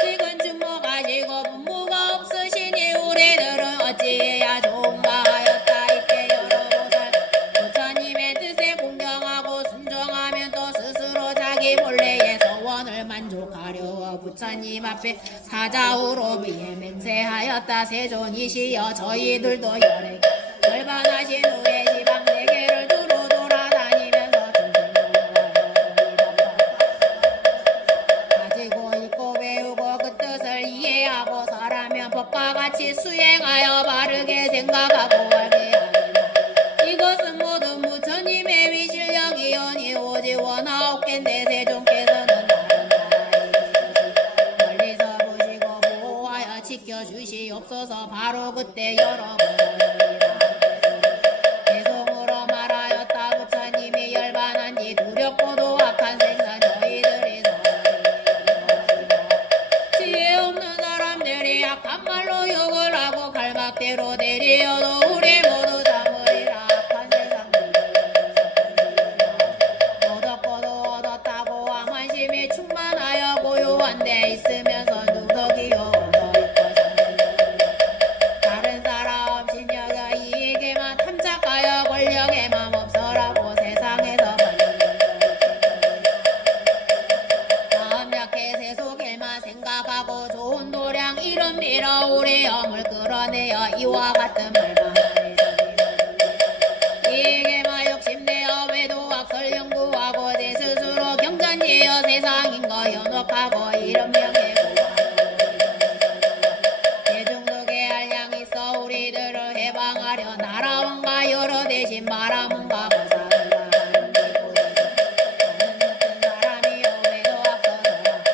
지금 주목하시고 분무가 없으시니 우리들은 어찌해야 좋은가 하였다. 이때 여러 보살 부처님의 뜻에 공경하고 순종하면 또 스스로 자기 본래의 소원을 만족하려 부처님 앞에 사자후로 비에 맹세하였다. 세존이시여 저희들도 열반하신 후에 지방 세계를 두루 돌아다니면서 가지고 읽고 배우고 그 뜻을 이해하고 설하면 법과 같이 수행하여 바르게 생각하고 알게 하리라. 이것은 모두 부처님의 위실력이오니 오직 원하옵겐데 세존께서는 다른 나라에 멀리서 보시고 보호하여 지켜주시옵소서. 바로 그때 여러분을 대성으로 말하였다. 부처님이 열반한 뒤 두렵고도 악한 생사 저희들이 지혜 없는 사람들이 악한 말로 욕을 하고 갈박대로 내리어도 우리 모두 잠으리라. 악한 세상 못 얻고도 얻었다고 왕만심이 충만하여 고요한 데 있으면서 누더기요 다른 사람 신여가 이익에만 탐착하여 권력에 맘 없어라고 세상에서 마음 약해 세속일만 생각하고 좋은 도량 이름 빌어 우리 영을 끌어내어 이와 같은 말만 이익에만 욕심내어 외도악설 연구하고 제 스스로 경전지어 세상인 거 연옥하고 이름 명예 대중속에 알량 있어 우리들을 해방하려 나라왕과 여러 대신 바라문과 보살을 바라는 사람이여 외도악설하라.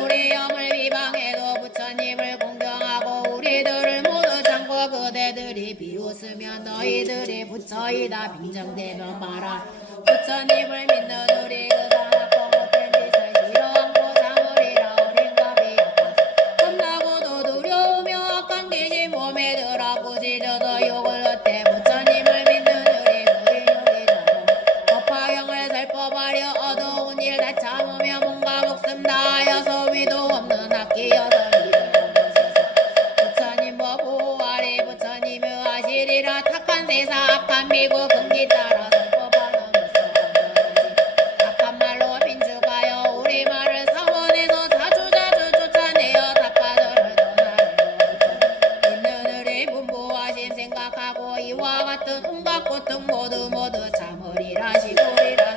우리 영을 비방해도 부처님을 공경하고 우리들을 모두 참고 그대들 너희들이 비웃으면 너희들이 부처이다 빈정대면 마라. 부처님을 믿는 우리 그사납고 못된 짓을 싫어하고 자물이라 어린가 비약한 겁나고도 두려우며 악한 귀신 몸에 들어 꾸짖어서 욕을 얻대. 부처님을 믿는 우리 그인욕이라고 법화경을 살법하려 어두운 일 다 참으며 몸과 목숨 다하여서 위도 없는 악기여서 부처님 보호하리. 부처님이 하시리라. 탁한 세상 악한 미국 금기 따라 설법하는 악한 말로 빈죽하여 우리 말을 사원에서 자주 쫓아내어 닦아들을 떠나려. 있는 우리 분부하심 생각하고 이와 같은 온갖 고통 모두 참으리라. 시골이라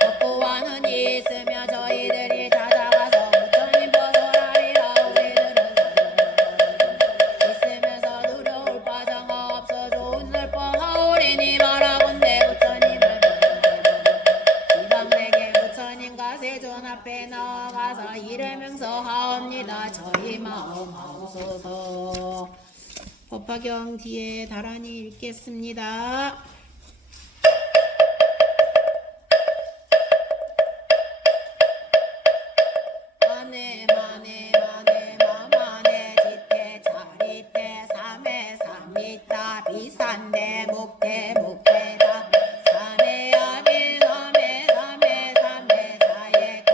덕구와는 있으며 저희들이 찾아가서 부처님 벗어라리라. 우리들은 있으면서 두려울 바정가 없어 좋은 설법하오리니 말하건대 부처님을 이방내게 부처님과 세존 앞에 나아가서 이를 명서하옵니다. 저희 마음 하옵소서. 법화경 뒤에 나란히 읽겠습니다. 마네 마마네 지태 자리태 삼해 삼이다 비산대 목대다 삼해 아비 삼해 사에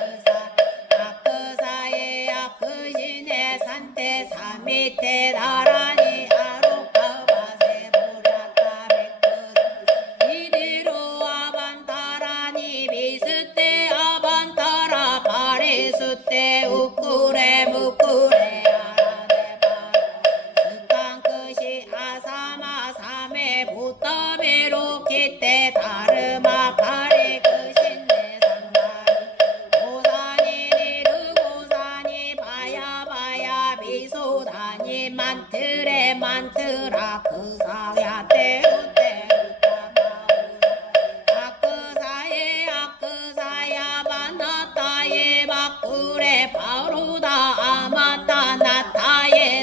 그사에 악그신의 산태 삼이태 나란히 아로까바세 보라타 백그 이디로 아반타라니 비스테 아반타라 바리수테 우쿠레 무쿠레 아라데바 스칸 끝이 아사마 삼에 부터비로 기때 다르마 파리 끝인데 상다리 고사니 니르 고사니 바야 비소다니 만트레 만트라 그사야 때우때 아크사야 바나타예 바쿠레 바로다 아마타 나타예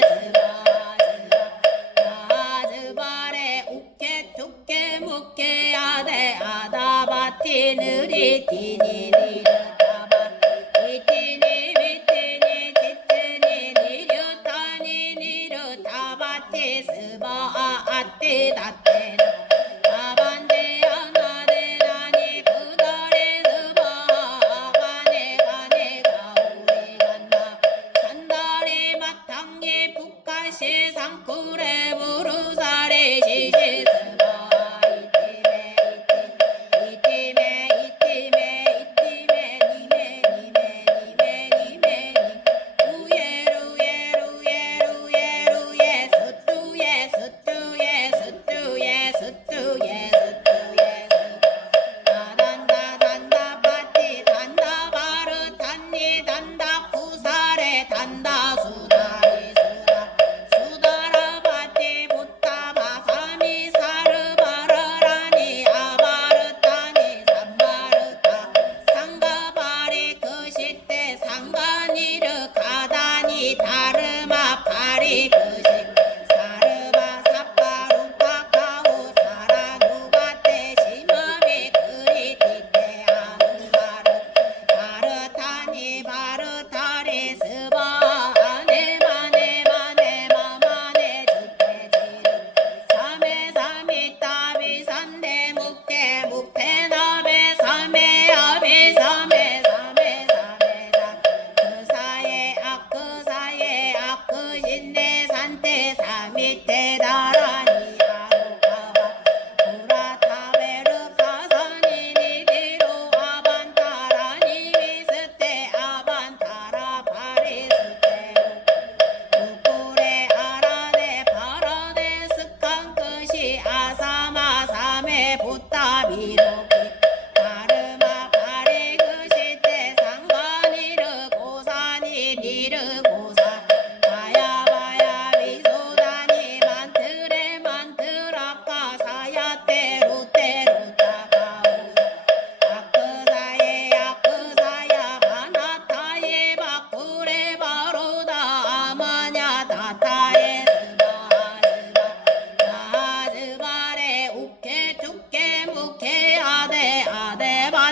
즈바레 우케 투케 무케 아데 아다바티 느리티니 니르타바 이티니 미티니 지티니 니르타니 니르타바티 스바 아티 다테 아반데 아나데 나니 그다레 스바 가네가 우리 간다리 마탕예 북한시 상쿠레 부르사레 시시스바 이티메 니메 루예 수뚜예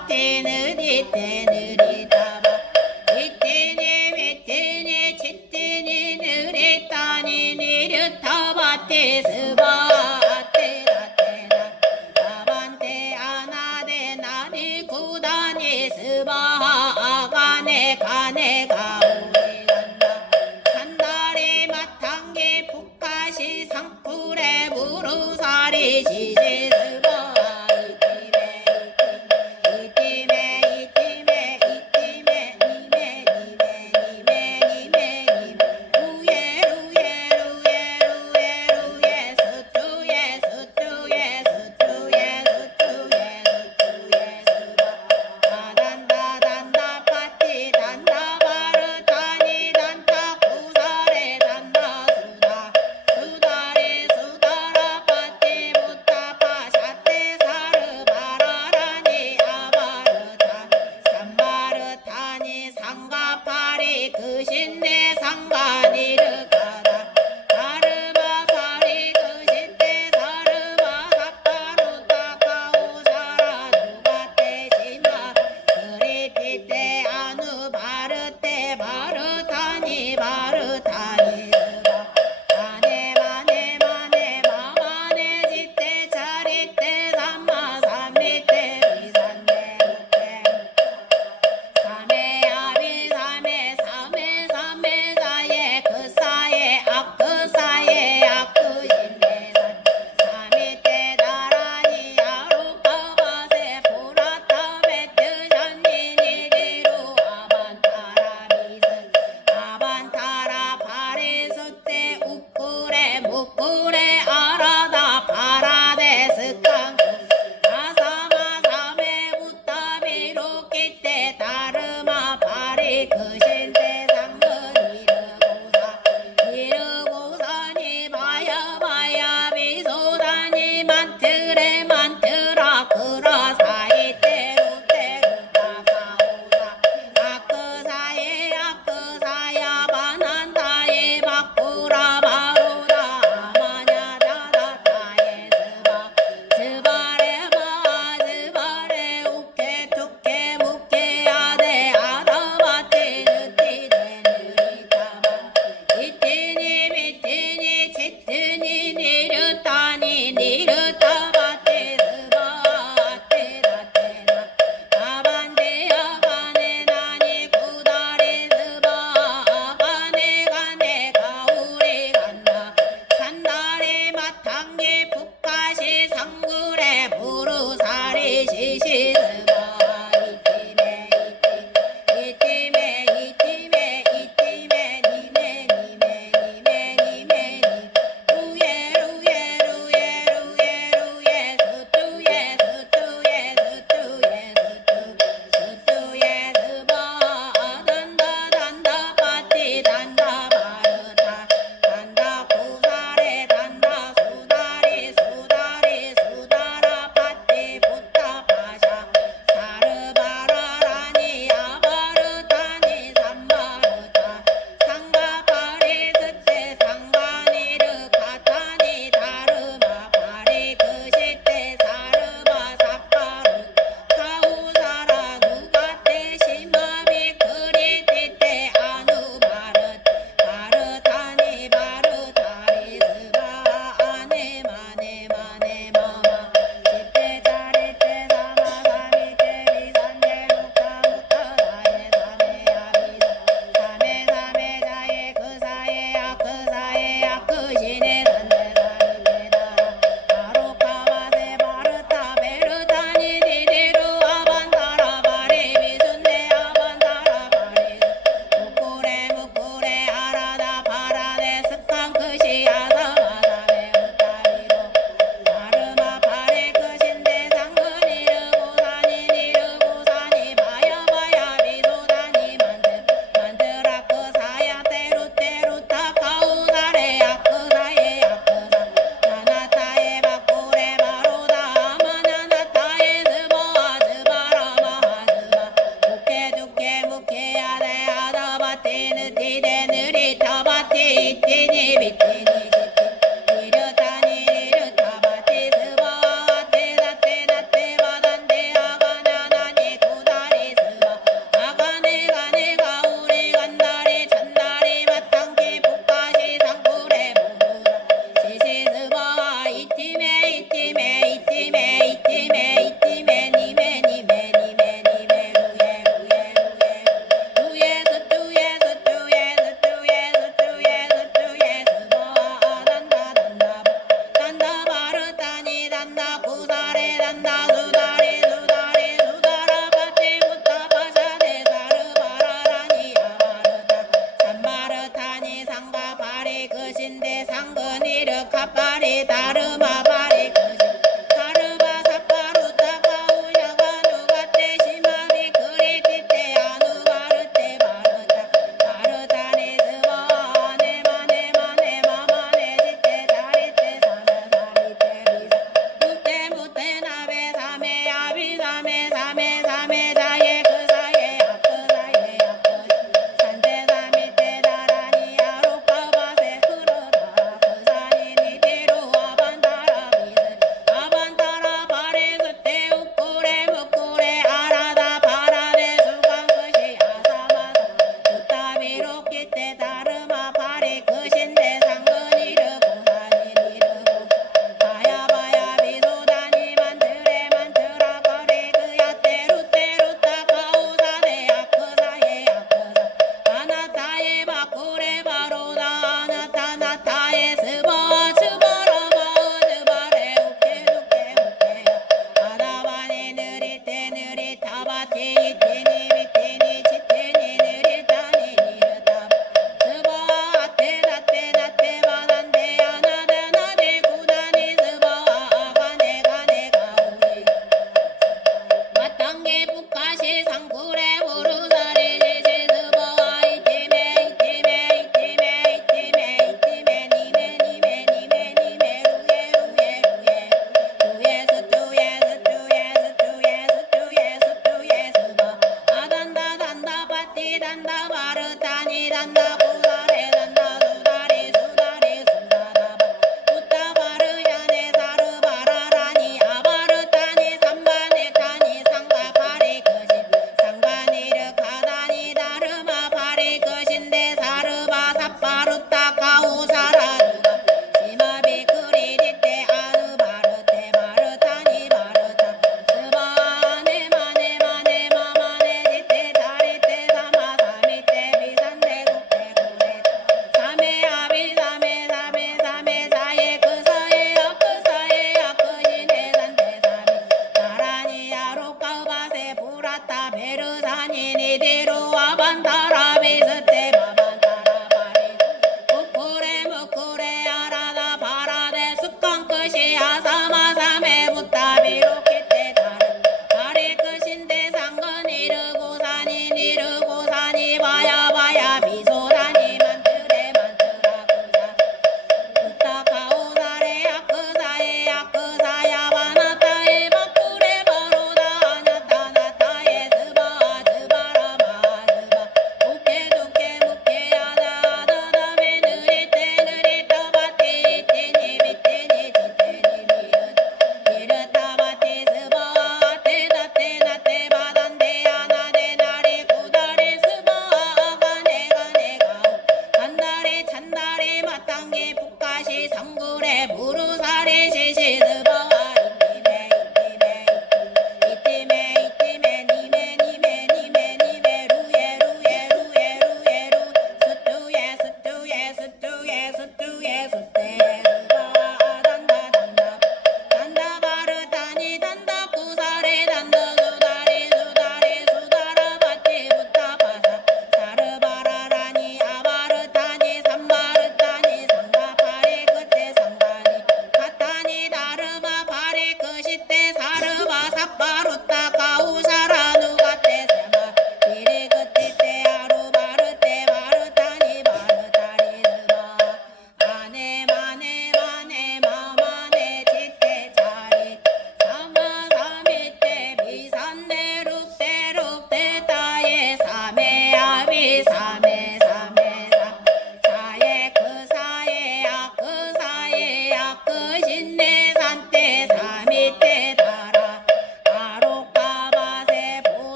바티 느리테 느리다바 이티니 미티니 치티니 느리타니 니르타바티 스바테 라테나 다반테 아나데 나니 구다니 스바하가네 가네 가오리 간다 산다리 마탕기 북가시 상풀에 무루사리 시시 스바 상가파리 그 신내 상가니르 가다 사르바 파리 그 신내 사르바 사파로 타카오 사라 누가 때지마 그리 피때 아누 바르때 바르타니 바르타니 스바 마네 마네 마네 마마네 지때 자리때 삼마 삼리때 비산네 무때 삼에 그 사이에 악그 신내산 삼이때 나란히 아루카바세 보라타베 뜨잔니니디루 아반타라미스 아반타라 파리스때 우쿠레 무쿠레 아라다 파라데스 깡쿠 아사마사메 무타비루키때 다르마 파리 그 신대 상근이르 이르고사니 바야 바야 비소다니 만트레 만트라 그라 사이 때로 때로다 가오다 아크 사이 아크 사야 바난다에 바꾸라 바로다 아마냐 다다다에 스바 스바레 바 스바레 우케 투케 무케 아데 아다바티 느티데 느리타바 이티니 미티니 치티니 니르타니 니르타바테 스바테 다테나 아반데 아바네 나니 구다리 스바 아바네 가네 가오리 간다 산다리 마탕기 북가시 상굴에 무루사리 시시 스바 이티메 이티메 이티메 이티메 니메 니메 니메 니메 니 루예 루예 루예 루예 루예 스투예 스투예 스투예 스투 스투예 스바 단다 단다 파티 단다 바르타 단다 고사레 단다 수다리 다르마 바리 거시 다르바 사파루타 가우야가 누가 때 심하비 그리 띠때 아누 바르때 바르타 바르타니 스바 네마네마네 마마네 지때 자리때 사사사리때 리사 무때 무때 나베 사메 야비 사메 사메 사메 자예 그 사예 아그 사예 아그 산대 사미때 다라니 아로까바세 흐르다라 그 산이 니디로 아반다라 비세 아반다라 바레스 때 우꾸레 무꾸레 아라다 바라데 수강 것이 아사마사 부타비로 끼때 다르마 바리 그신데 상근이르고 산이니르고 바야바야 비소다니 만드레 만드라 거리 그야 때루때루따 가우사대 아크사예 아크사 아나타예 바꾸레 바로다 아나타 나타예 스바 스바라 바으드바레 우케두케 우케야 아다바니 느리테 느리타바티 이티니 미티니 지티니 느리타니 니르타 스바 아테 나테 나테 바단데 아나데 나데 구다니 스바 아가네 가네 가우리 마땅게 북가시 상구레 부르사리 지시스바 이티메 이티메 이티메 이티메 이티메 니메 니메 니메 니메 루예 루예 루예 루예 스투예 스투예 스투예 스투예 스투예 스바 아단다 단다 바티 단다 바르타니 단다 구사레 단다 수다리 수다리 수다다바 부타바르야네 사르바라라니 아바르타니 삼바네타니 상가파리 거신 상가니르 가다니 다르마 파리 거신데 사르바 사파루타 가우사라누가 시마비 그리디때 아누바르테 바르타니 바르타 스바네 마네 마네 마마네 지때 자리때 사마사미때 비산데 국대 구레 사메 아비 사메 사메 사메 사예 그 사예 아그 사예 아크시네 산데 사미 나라니 아로까바세 부라타 베르사니 니디로 아반타라 비스테 마반타라 바리 무쿠레 무쿠레 아라다 바라데 습관 끝이 아사마사메 부타비로 키테 다른 바리 끝인데 상근 이르고 산이 니르고 산이 바야 바야 미소라니 만트레 만트라 구사 부타 가오사레 아크사에 아크사야 바나타에 바쿠레 바로다 아나타 나타에 스바 스바라 마스바 무케두케 무케야다 아다다메 느리테 느리타 바티 티니 비티니 지테니 니르타 바티 스바 테다테 나테 바단데 아나데 나리 구다리 스바 아가네 가네 가오 간다리 찬다리 마땅게 북가시 상구레 무르사리 시시스바 이티메 이티메 이티메 이티메 니메 니메 니메 니메 루예 루예 루예 루예 루 스투예 스투예 스투예 스투예 스테 스바 단다 단다 단다 바르타니 단다 구사레 단다 수다리 수다리 수다라 바티 부타파사 사르바라라니 아바르타니 삼바르타니 상가파리 끝에 상가니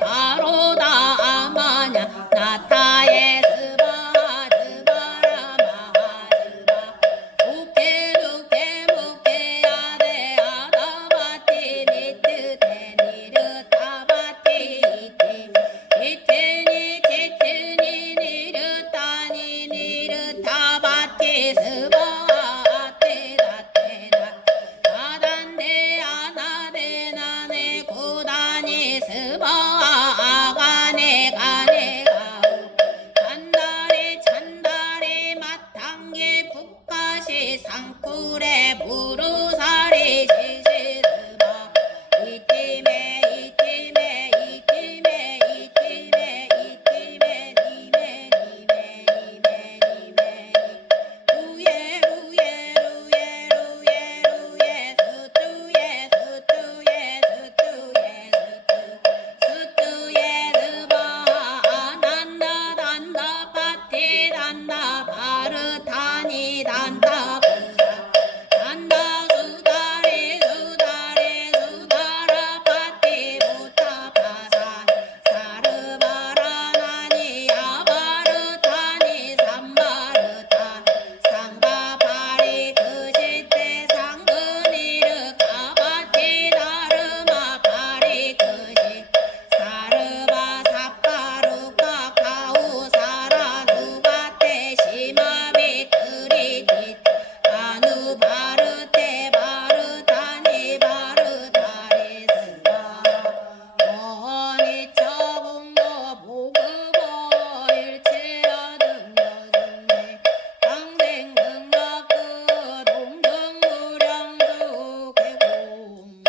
바로다 아마냐 나타에 스바 스바라 마하스바 우케 두케 무케 아데 아다바티 니트테 니르타바티 이티 이티니 티티니 니르타니 니르타바티 스바 아단데 아나데 나네 구다니 스바 아가네 가네 가우 찬다리 찬다리 마탕기 북가시 상쿠레 부루사리 시시 스바 이팀에 이팀에 이팀에 이팀에 이팀에 니메 니메 니메 니메 루예 루예 루예 루예 루예 스투예 스투예 스투예 스투예 스바 난다 단다 파티 단다 바르타니 단다 부사 단다 수다리 수다리 수다라 파티 부타 파산 사르바라 나니 아바르타니 삼바르타 상바파리 그시테 상근이르 가바티 다르마 파리 그시 사르바 사파루카 카우 사라 누바테 시마비 그리디 아누 바르테 바르타니 바르타리 스바 어니 처분도 보급어 일체야 등여등네 당생 등락그 동등무량수 개공부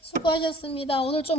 수고하셨습니다. 오늘 좀